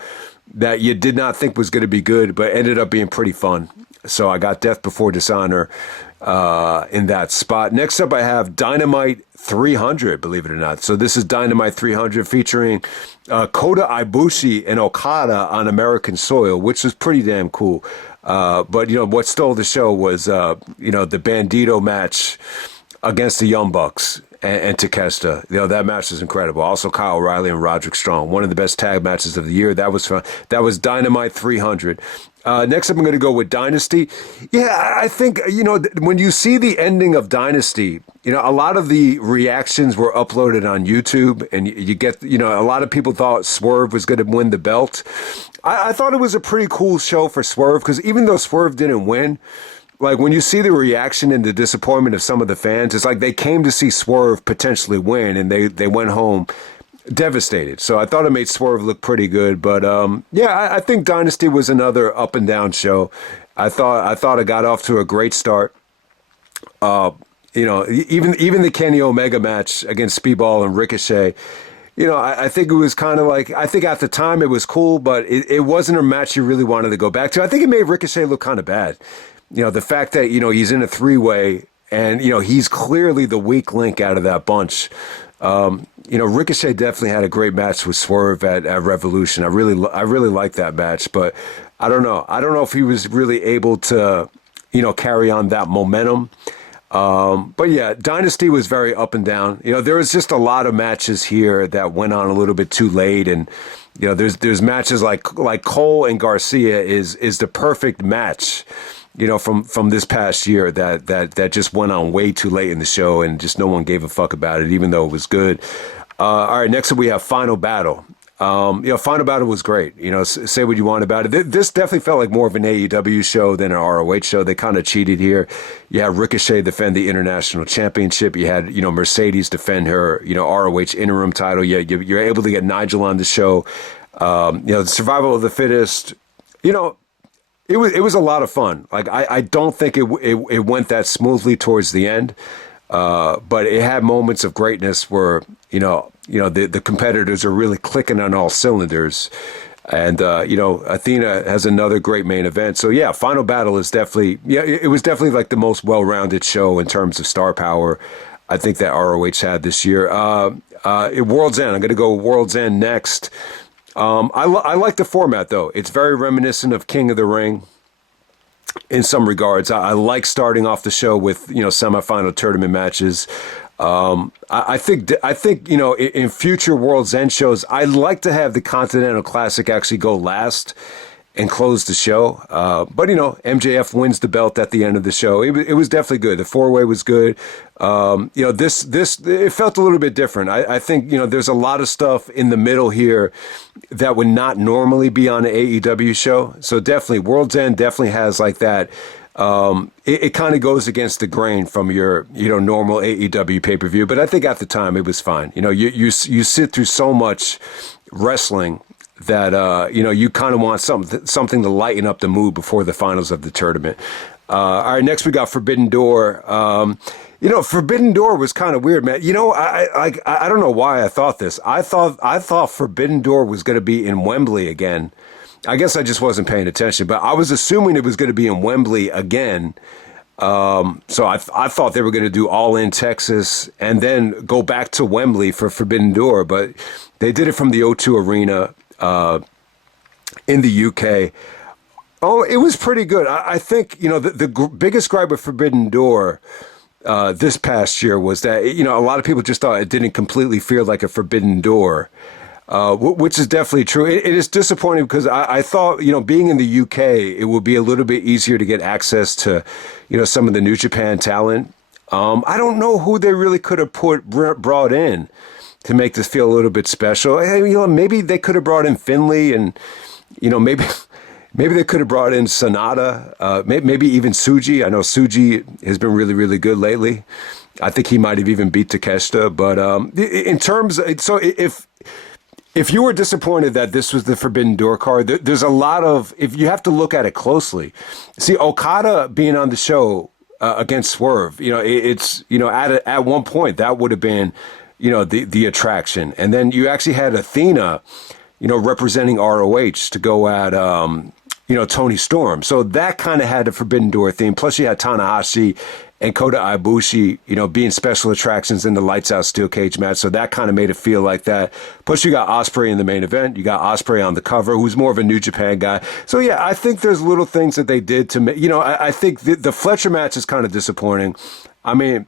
that you did not think was going to be good, but ended up being pretty fun. So I got Death Before Dishonor in that spot. Next up, I have Dynamite 300, believe it or not. So this is Dynamite 300 featuring Kota Ibushi and Okada on American soil, which was pretty damn cool. But, what stole the show was, the Bandito match against the Young Bucks and Takeshita. That match was incredible. Also Kyle O'Reilly and Roderick Strong. One of the best tag matches of the year. That was fun. That was Dynamite 300. Next up, I'm going to go with Dynasty. Yeah, I think, when you see the ending of Dynasty, a lot of the reactions were uploaded on YouTube, and you get, a lot of people thought Swerve was going to win the belt. I thought it was a pretty cool show for Swerve, because even though Swerve didn't win, like when you see the reaction and the disappointment of some of the fans, it's like they came to see Swerve potentially win, and they went home devastated. So I thought it made Swerve look pretty good. But I think Dynasty was another up and down show. I thought it got off to a great start. Even the Kenny Omega match against Speedball and Ricochet. I think it was kind of like, I think at the time it was cool, but it wasn't a match you really wanted to go back to. I think it made Ricochet look kind of bad. The fact that, he's in a three-way and, he's clearly the weak link out of that bunch. Ricochet definitely had a great match with Swerve at Revolution. I really like that match, but I don't know. I don't know if he was really able to, carry on that momentum. But yeah, Dynasty was very up and down. There was just a lot of matches here that went on a little bit too late, and there's matches like Cole and Garcia is the perfect match. From this past year that just went on way too late in the show, and just no one gave a fuck about it, even though it was good. All right, next up we have Final Battle. Final Battle was great. Say what you want about it. This definitely felt like more of an AEW show than an ROH show. They kind of cheated here. You had Ricochet defend the International Championship. You had, Mercedes defend her, ROH interim title. You're able to get Nigel on the show. The survival of the fittest. It was a lot of fun. Like I don't think it went that smoothly towards the end. But it had moments of greatness where, the competitors are really clicking on all cylinders. And, Athena has another great main event. So, yeah, Final Battle is definitely, it was definitely like the most well-rounded show in terms of star power I think that ROH had this year. World's End, I'm going to go World's End next. I like the format, though. It's very reminiscent of King of the Ring. In some regards, I like starting off the show with semifinal tournament matches. I think in future World's End shows, I'd like to have the Continental Classic actually go last and close the show. But MJF wins the belt at the end of the show. It was definitely good. The four-way was good. This it felt a little bit different. I think there's a lot of stuff in the middle here that would not normally be on an AEW show. So definitely World's End definitely has like that. It kind of goes against the grain from your normal AEW pay-per-view. But I think at the time it was fine. You sit through so much wrestling that you kind of want something to lighten up the mood before the finals of the tournament. All right, next we got Forbidden Door. Forbidden Door was kind of weird, man. I don't know why I thought this. I thought Forbidden Door was going to be in Wembley again. I guess I just wasn't paying attention, but I was assuming it was going to be in Wembley again. So I thought they were going to do All In Texas and then go back to Wembley for Forbidden Door, but they did it from the O2 Arena in the UK. Oh, it was pretty good. I think, the biggest gripe with Forbidden Door this past year was that, a lot of people just thought it didn't completely feel like a Forbidden Door, which is definitely true. It is disappointing because I thought, being in the UK, it would be a little bit easier to get access to, some of the New Japan talent. I don't know who they really could have brought in to make this feel a little bit special. Maybe they could have brought in Finlay and, maybe they could have brought in Sonata, maybe even Tsuji. I know Tsuji has been really, really good lately. I think he might have even beat Takeshita. But in terms, so if you were disappointed that this was the Forbidden Door card, there's a lot of, if you have to look at it closely. See, Okada being on the show against Swerve, it's, at one point that would have been, the attraction. And then you actually had Athena, representing ROH to go at, Tony Storm. So that kind of had a Forbidden Door theme. Plus you had Tanahashi and Kota Ibushi, being special attractions in the Lights Out Steel Cage match. So that kind of made it feel like that. Plus you got Ospreay in the main event. You got Ospreay on the cover, who's more of a New Japan guy. So yeah, I think there's little things that they did to make, I think the Fletcher match is kind of disappointing. I mean,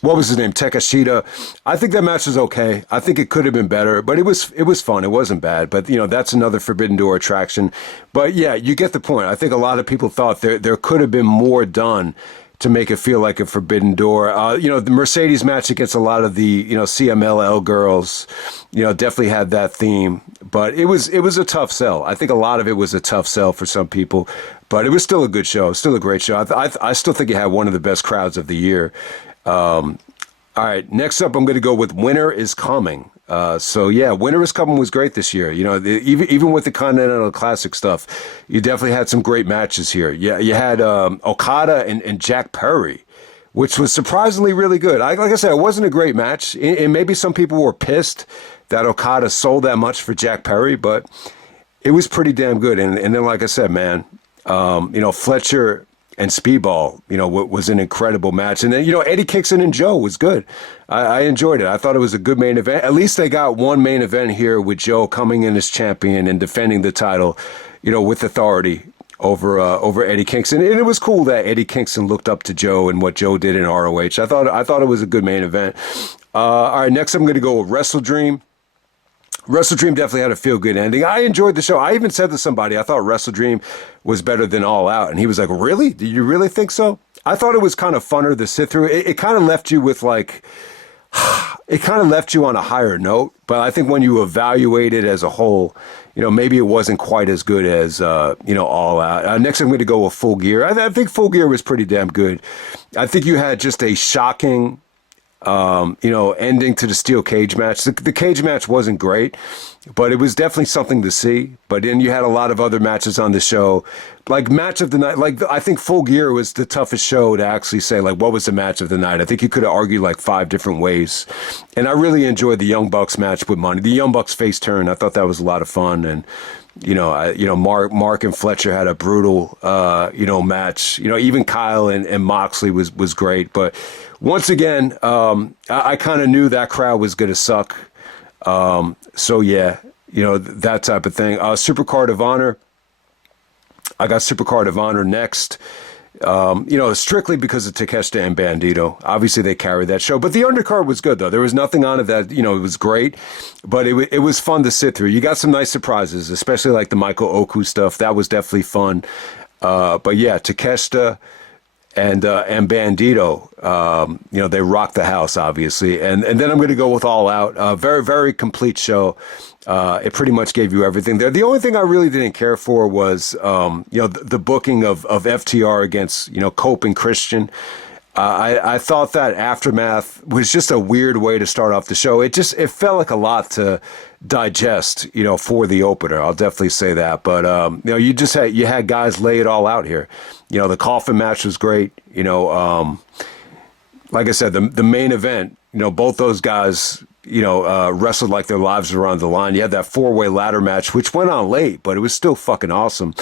what was his name? Takeshita. I think that match was okay. I think it could have been better, but it was fun. It wasn't bad. But that's another Forbidden Door attraction. But yeah, you get the point. I think a lot of people thought there could have been more done to make it feel like a Forbidden Door. The Mercedes match against a lot of the CMLL girls, definitely had that theme. But it was a tough sell. I think a lot of it was a tough sell for some people. But it was still a good show. Still a great show. I still think it had one of the best crowds of the year. All right, next up, I'm going to go with Winter is Coming. So yeah, Winter is Coming was great this year. Even with the Continental Classic stuff, you definitely had some great matches here. Yeah, you had Okada and Jack Perry, which was surprisingly really good. Like I said, it wasn't a great match, and maybe some people were pissed that Okada sold that much for Jack Perry, but it was pretty damn good. And then, like I said, man, Fletcher and Speedball, was an incredible match. And then, Eddie Kingston and Joe was good. I enjoyed it. I thought it was a good main event. At least they got one main event here with Joe coming in as champion and defending the title, with authority over Eddie Kingston. And it was cool that Eddie Kingston looked up to Joe and what Joe did in ROH. I thought it was a good main event. All right, next I'm going to go with Wrestle Dream. Wrestle Dream definitely had a feel-good ending. I enjoyed the show. I even said to somebody, I thought Wrestle Dream was better than All Out. And he was like, really? Do you really think so? I thought it was kind of funner to sit through. It kind of left you with like, it kind of left you on a higher note. But I think when you evaluate it as a whole, maybe it wasn't quite as good as, All Out. Next, I'm going to go with Full Gear. I think Full Gear was pretty damn good. I think you had just a shocking, ending to the steel cage match. The cage match wasn't great, but it was definitely something to see. But then you had a lot of other matches on the show, like match of the night. Like I think Full Gear was the toughest show to actually say, like, what was the match of the night? I think you could have argued like 5 different ways. And I really enjoyed the Young Bucks match with Money. The Young Bucks face turn, I thought that was a lot of fun. And Mark and Fletcher had a brutal, match. Even Kyle and Moxley was great. But once again, I kind of knew that crowd was going to suck. So yeah, that type of thing. Supercard of Honor. I got Supercard of Honor next. Strictly because of Takeshita and Bandito. Obviously, they carried that show, but the undercard was good though. There was nothing on it that it was great, but it was fun to sit through. You got some nice surprises, especially like the Michael Oku stuff. That was definitely fun. But yeah, Takeshita and Bandito, they rocked the house, obviously. And then I'm going to go with All Out. Very, very complete show. It pretty much gave you everything there. The only thing I really didn't care for was, the booking of FTR against, Cope and Christian. I thought that Aftermath was just a weird way to start off the show. It felt like a lot to digest, for the opener. I'll definitely say that. But, you had guys lay it all out here. The coffin match was great. Like I said, the main event, both those guys, wrestled like their lives were on the line. You had that 4-way ladder match, which went on late, but it was still fucking awesome.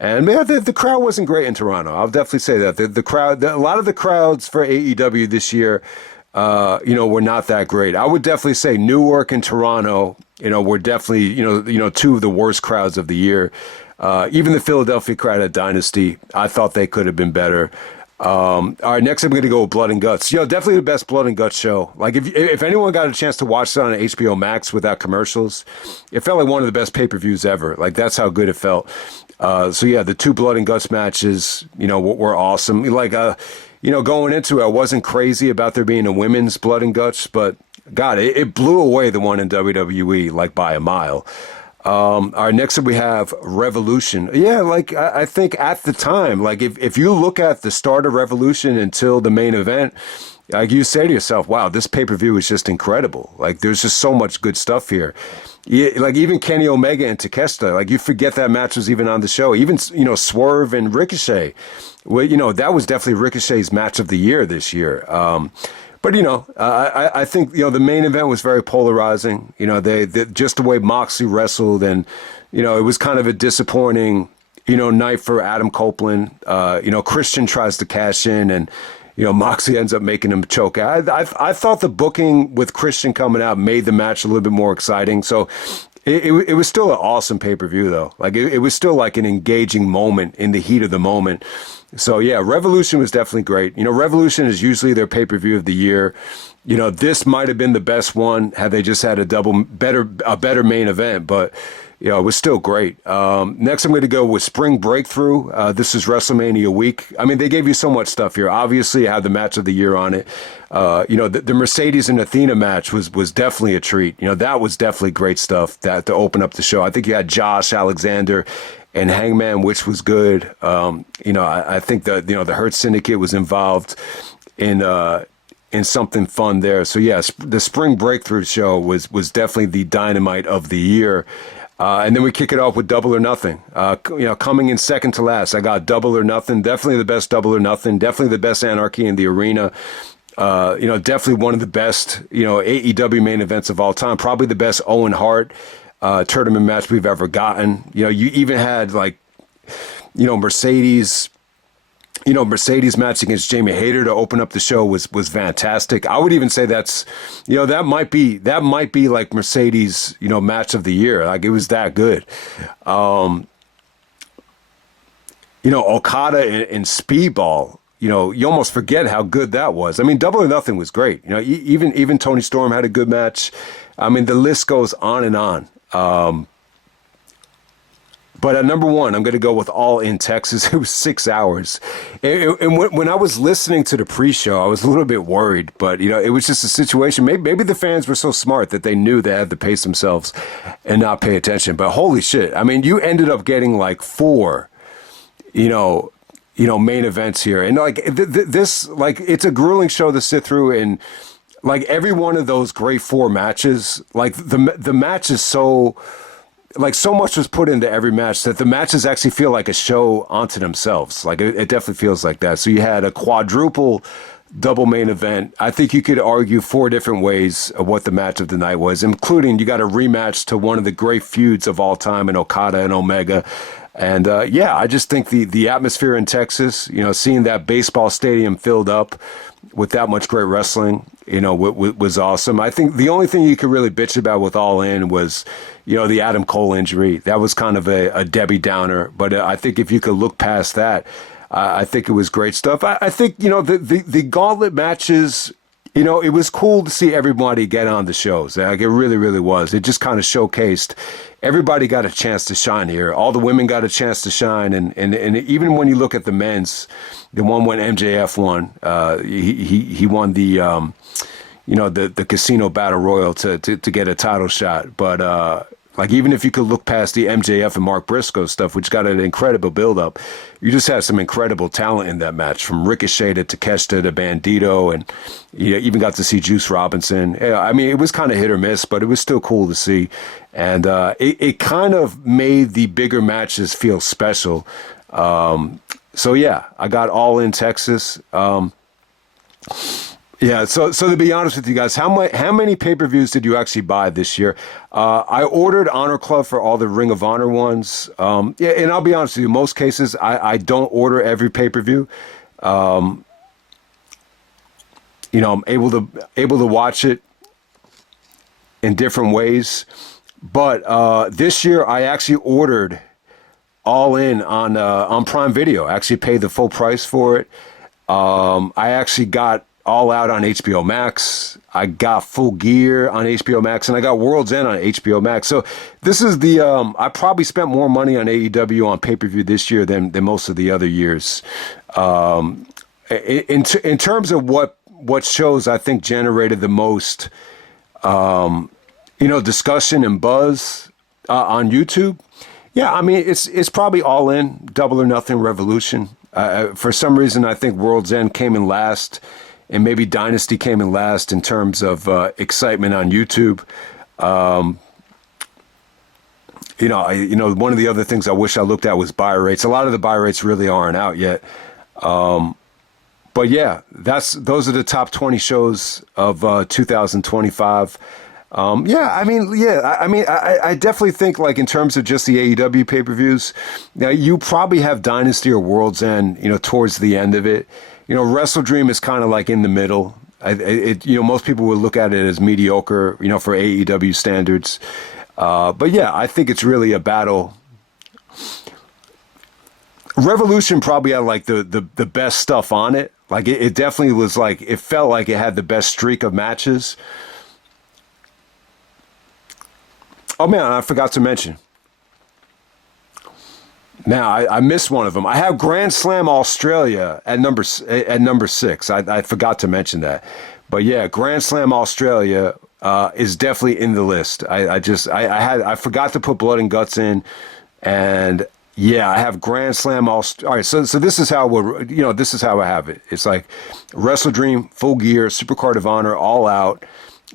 And man, the crowd wasn't great in Toronto. I'll definitely say that. The crowd, a lot of the crowds for AEW this year, were not that great. I would definitely say Newark and Toronto, were definitely, 2 of the worst crowds of the year. Even the Philadelphia crowd at Dynasty, I thought they could have been better. All right, next I'm going to go with Blood and Guts. Definitely the best Blood and Guts show. Like if anyone got a chance to watch it on HBO Max without commercials, it felt like one of the best pay-per-views ever. Like that's how good it felt. So yeah, the 2 Blood and Guts matches, were awesome. Like, going into it, I wasn't crazy about there being a women's Blood and Guts, but God, it blew away the one in WWE like by a mile. All right, next up we have Revolution. Yeah, like I think at the time, like if you look at the start of Revolution until the main event, like you say to yourself, wow, this pay-per-view is just incredible. Like there's just so much good stuff here. Yeah, like even Kenny Omega and Takeshita, like you forget that match was even on the show. Even, Swerve and Ricochet. Well, that was definitely Ricochet's match of the year this year. But, I think, the main event was very polarizing. They just the way Moxley wrestled and, it was kind of a disappointing, night for Adam Copeland. Christian tries to cash in and, Moxley ends up making him choke. I thought the booking with Christian coming out made the match a little bit more exciting. So it was still an awesome pay-per-view, though. Like it was still like an engaging moment in the heat of the moment. So yeah, Revolution was definitely great. Revolution is usually their pay-per-view of the year. This might have been the best one had they just had a better main event, but it was still great. Next, I'm going to go with Spring Breakthrough. This is WrestleMania week. I mean, they gave you so much stuff here. Obviously, it had the match of the year on it. The Mercedes and Athena match was definitely a treat. That was definitely great stuff to open up the show. I think you had Josh Alexander and Hangman, which was good. I think that the Hurt Syndicate was involved in something fun there. So yes, the Spring Breakthrough show was definitely the dynamite of the year. And then we kick it off with Double or Nothing. Coming in second to last, I got Double or Nothing. Definitely the best Double or Nothing. Definitely the best Anarchy in the Arena. Definitely one of the best, AEW main events of all time. Probably the best Owen Hart tournament match we've ever gotten. You even had Mercedes match against Jamie Hayter to open up the show was fantastic. I would even say that's, that might be like Mercedes, match of the year. Like it was that good. Okada and Speedball, you almost forget how good that was. I mean, Double or Nothing was great. Even Tony Storm had a good match. I mean, the list goes on and on. But at number one, I'm going to go with All In Texas. It was 6 hours. And when I was listening to the pre-show, I was a little bit worried. But, it was just a situation. Maybe the fans were so smart that they knew they had to pace themselves and not pay attention. But holy shit. I mean, you ended up getting like four, main events here. And like this, like it's a grueling show to sit through. And like every one of those great four matches, like the match is so... Like so much was put into every match that the matches actually feel like a show onto themselves. Like it definitely feels like that. So you had a quadruple double main event. I think you could argue four different ways of what the match of the night was, including you got a rematch to one of the great feuds of all time in Okada and Omega. And I just think the atmosphere in Texas, seeing that baseball stadium filled up with that much great wrestling, was awesome. I think the only thing you could really bitch about with All In was, the Adam Cole injury. That was kind of a Debbie Downer. But I think if you could look past that, I think it was great stuff. I think, the gauntlet matches, it was cool to see everybody get on the shows. Like it really, really was. It just kind of showcased everybody got a chance to shine here. All the women got a chance to shine. And even when you look at the men's, the one when MJF won, he won the, the casino battle royal to get a title shot. But, like, even if you could look past the MJF and Mark Briscoe stuff, which got an incredible build-up, you just had some incredible talent in that match, from Ricochet to Takeshita to Bandito, and you even got to see Juice Robinson. Yeah, I mean, it was kind of hit or miss, but it was still cool to see. And it kind of made the bigger matches feel special. So, yeah, I got All In Texas. Yeah, so to be honest with you guys, how many pay-per-views did you actually buy this year? I ordered Honor Club for all the Ring of Honor ones. And I'll be honest with you, most cases I don't order every pay-per-view. I'm able to watch it in different ways. But this year I actually ordered All In on Prime Video. I actually paid the full price for it. I actually got All Out on HBO Max. I got Full Gear on HBO Max, and I got World's End on HBO Max. So this is I probably spent more money on AEW on pay-per-view this year than most of the other years. In terms of what shows I think generated the most, discussion and buzz on YouTube. Yeah, I mean, it's probably All In, Double or Nothing, Revolution. For some reason, I think World's End came in last. And maybe Dynasty came in last in terms of excitement on YouTube. One of the other things I wish I looked at was buy rates. A lot of the buy rates really aren't out yet. But yeah, those are the top 20 shows of 2025. I definitely think, like, in terms of just the AEW pay-per-views, now you probably have Dynasty or World's End, towards the end of it. Wrestle Dream is kind of like in the middle. Most people would look at it as mediocre, for AEW standards. But yeah, I think it's really a battle. Revolution probably had like the best stuff on it. Like it definitely was like, it felt like it had the best streak of matches. Oh man, I forgot to mention. Now, I missed one of them. I have Grand Slam Australia at number 6. I forgot to mention that. But yeah, Grand Slam Australia is definitely in the list. I forgot to put Blood and Guts in, and yeah, I have Grand Slam Australia. All right, so this is how this is how I have it. It's like Wrestle Dream, Full Gear, Supercard of Honor, All Out,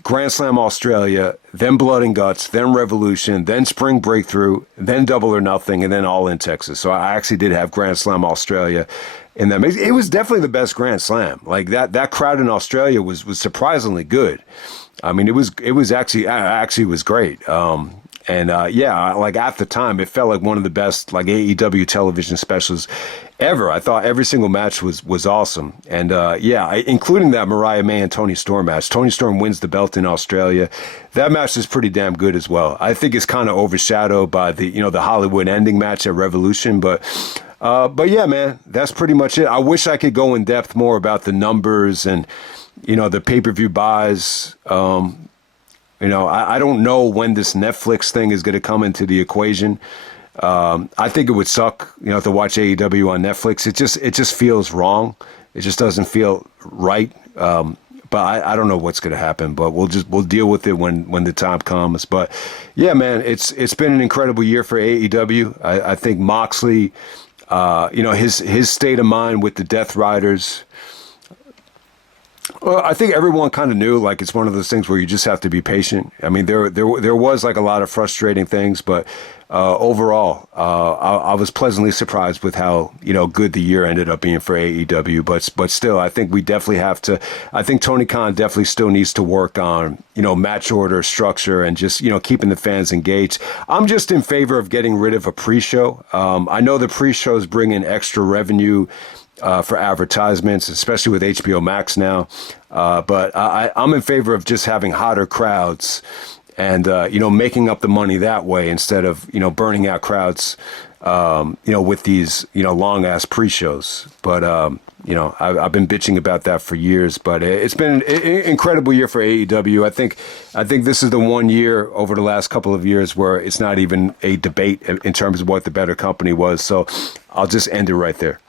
Grand Slam Australia, then Blood and Guts, then Revolution, then Spring Breakthrough, then Double or Nothing, and then All In Texas. So I actually did have Grand Slam Australia in that mix. It was definitely the best Grand Slam. Like that crowd in Australia was surprisingly good. I mean, it was actually was great. Like at the time, it felt like one of the best like AEW television specials ever. I thought every single match was awesome. And including that Mariah May and Toni Storm match. Toni Storm wins the belt in Australia. That match is pretty damn good as well. I think it's kind of overshadowed by the Hollywood ending match at Revolution, but yeah, man, that's pretty much it. I wish I could go in depth more about the numbers and the pay-per-view buys. I don't know when this Netflix thing is going to come into the equation. I think it would suck, to watch AEW on Netflix. It just feels wrong. It just doesn't feel right. But I don't know what's going to happen. But we'll deal with it when the time comes. But yeah, man, it's been an incredible year for AEW. I think Moxley, his state of mind with the Death Riders. Well, I think everyone kind of knew, like, it's one of those things where you just have to be patient. I mean, there was like a lot of frustrating things, but overall, I was pleasantly surprised with how, good the year ended up being for AEW. But still, I think we definitely have to. I think Tony Khan definitely still needs to work on, match order structure and just, keeping the fans engaged. I'm just in favor of getting rid of a pre-show. I know the pre-shows bring in extra revenue for advertisements, especially with HBO Max now. But I'm in favor of just having hotter crowds and, making up the money that way instead of, burning out crowds, with these, long ass pre-shows. But, I've been bitching about that for years, but it's been an incredible year for AEW. I think this is the one year over the last couple of years where it's not even a debate in terms of what the better company was. So I'll just end it right there.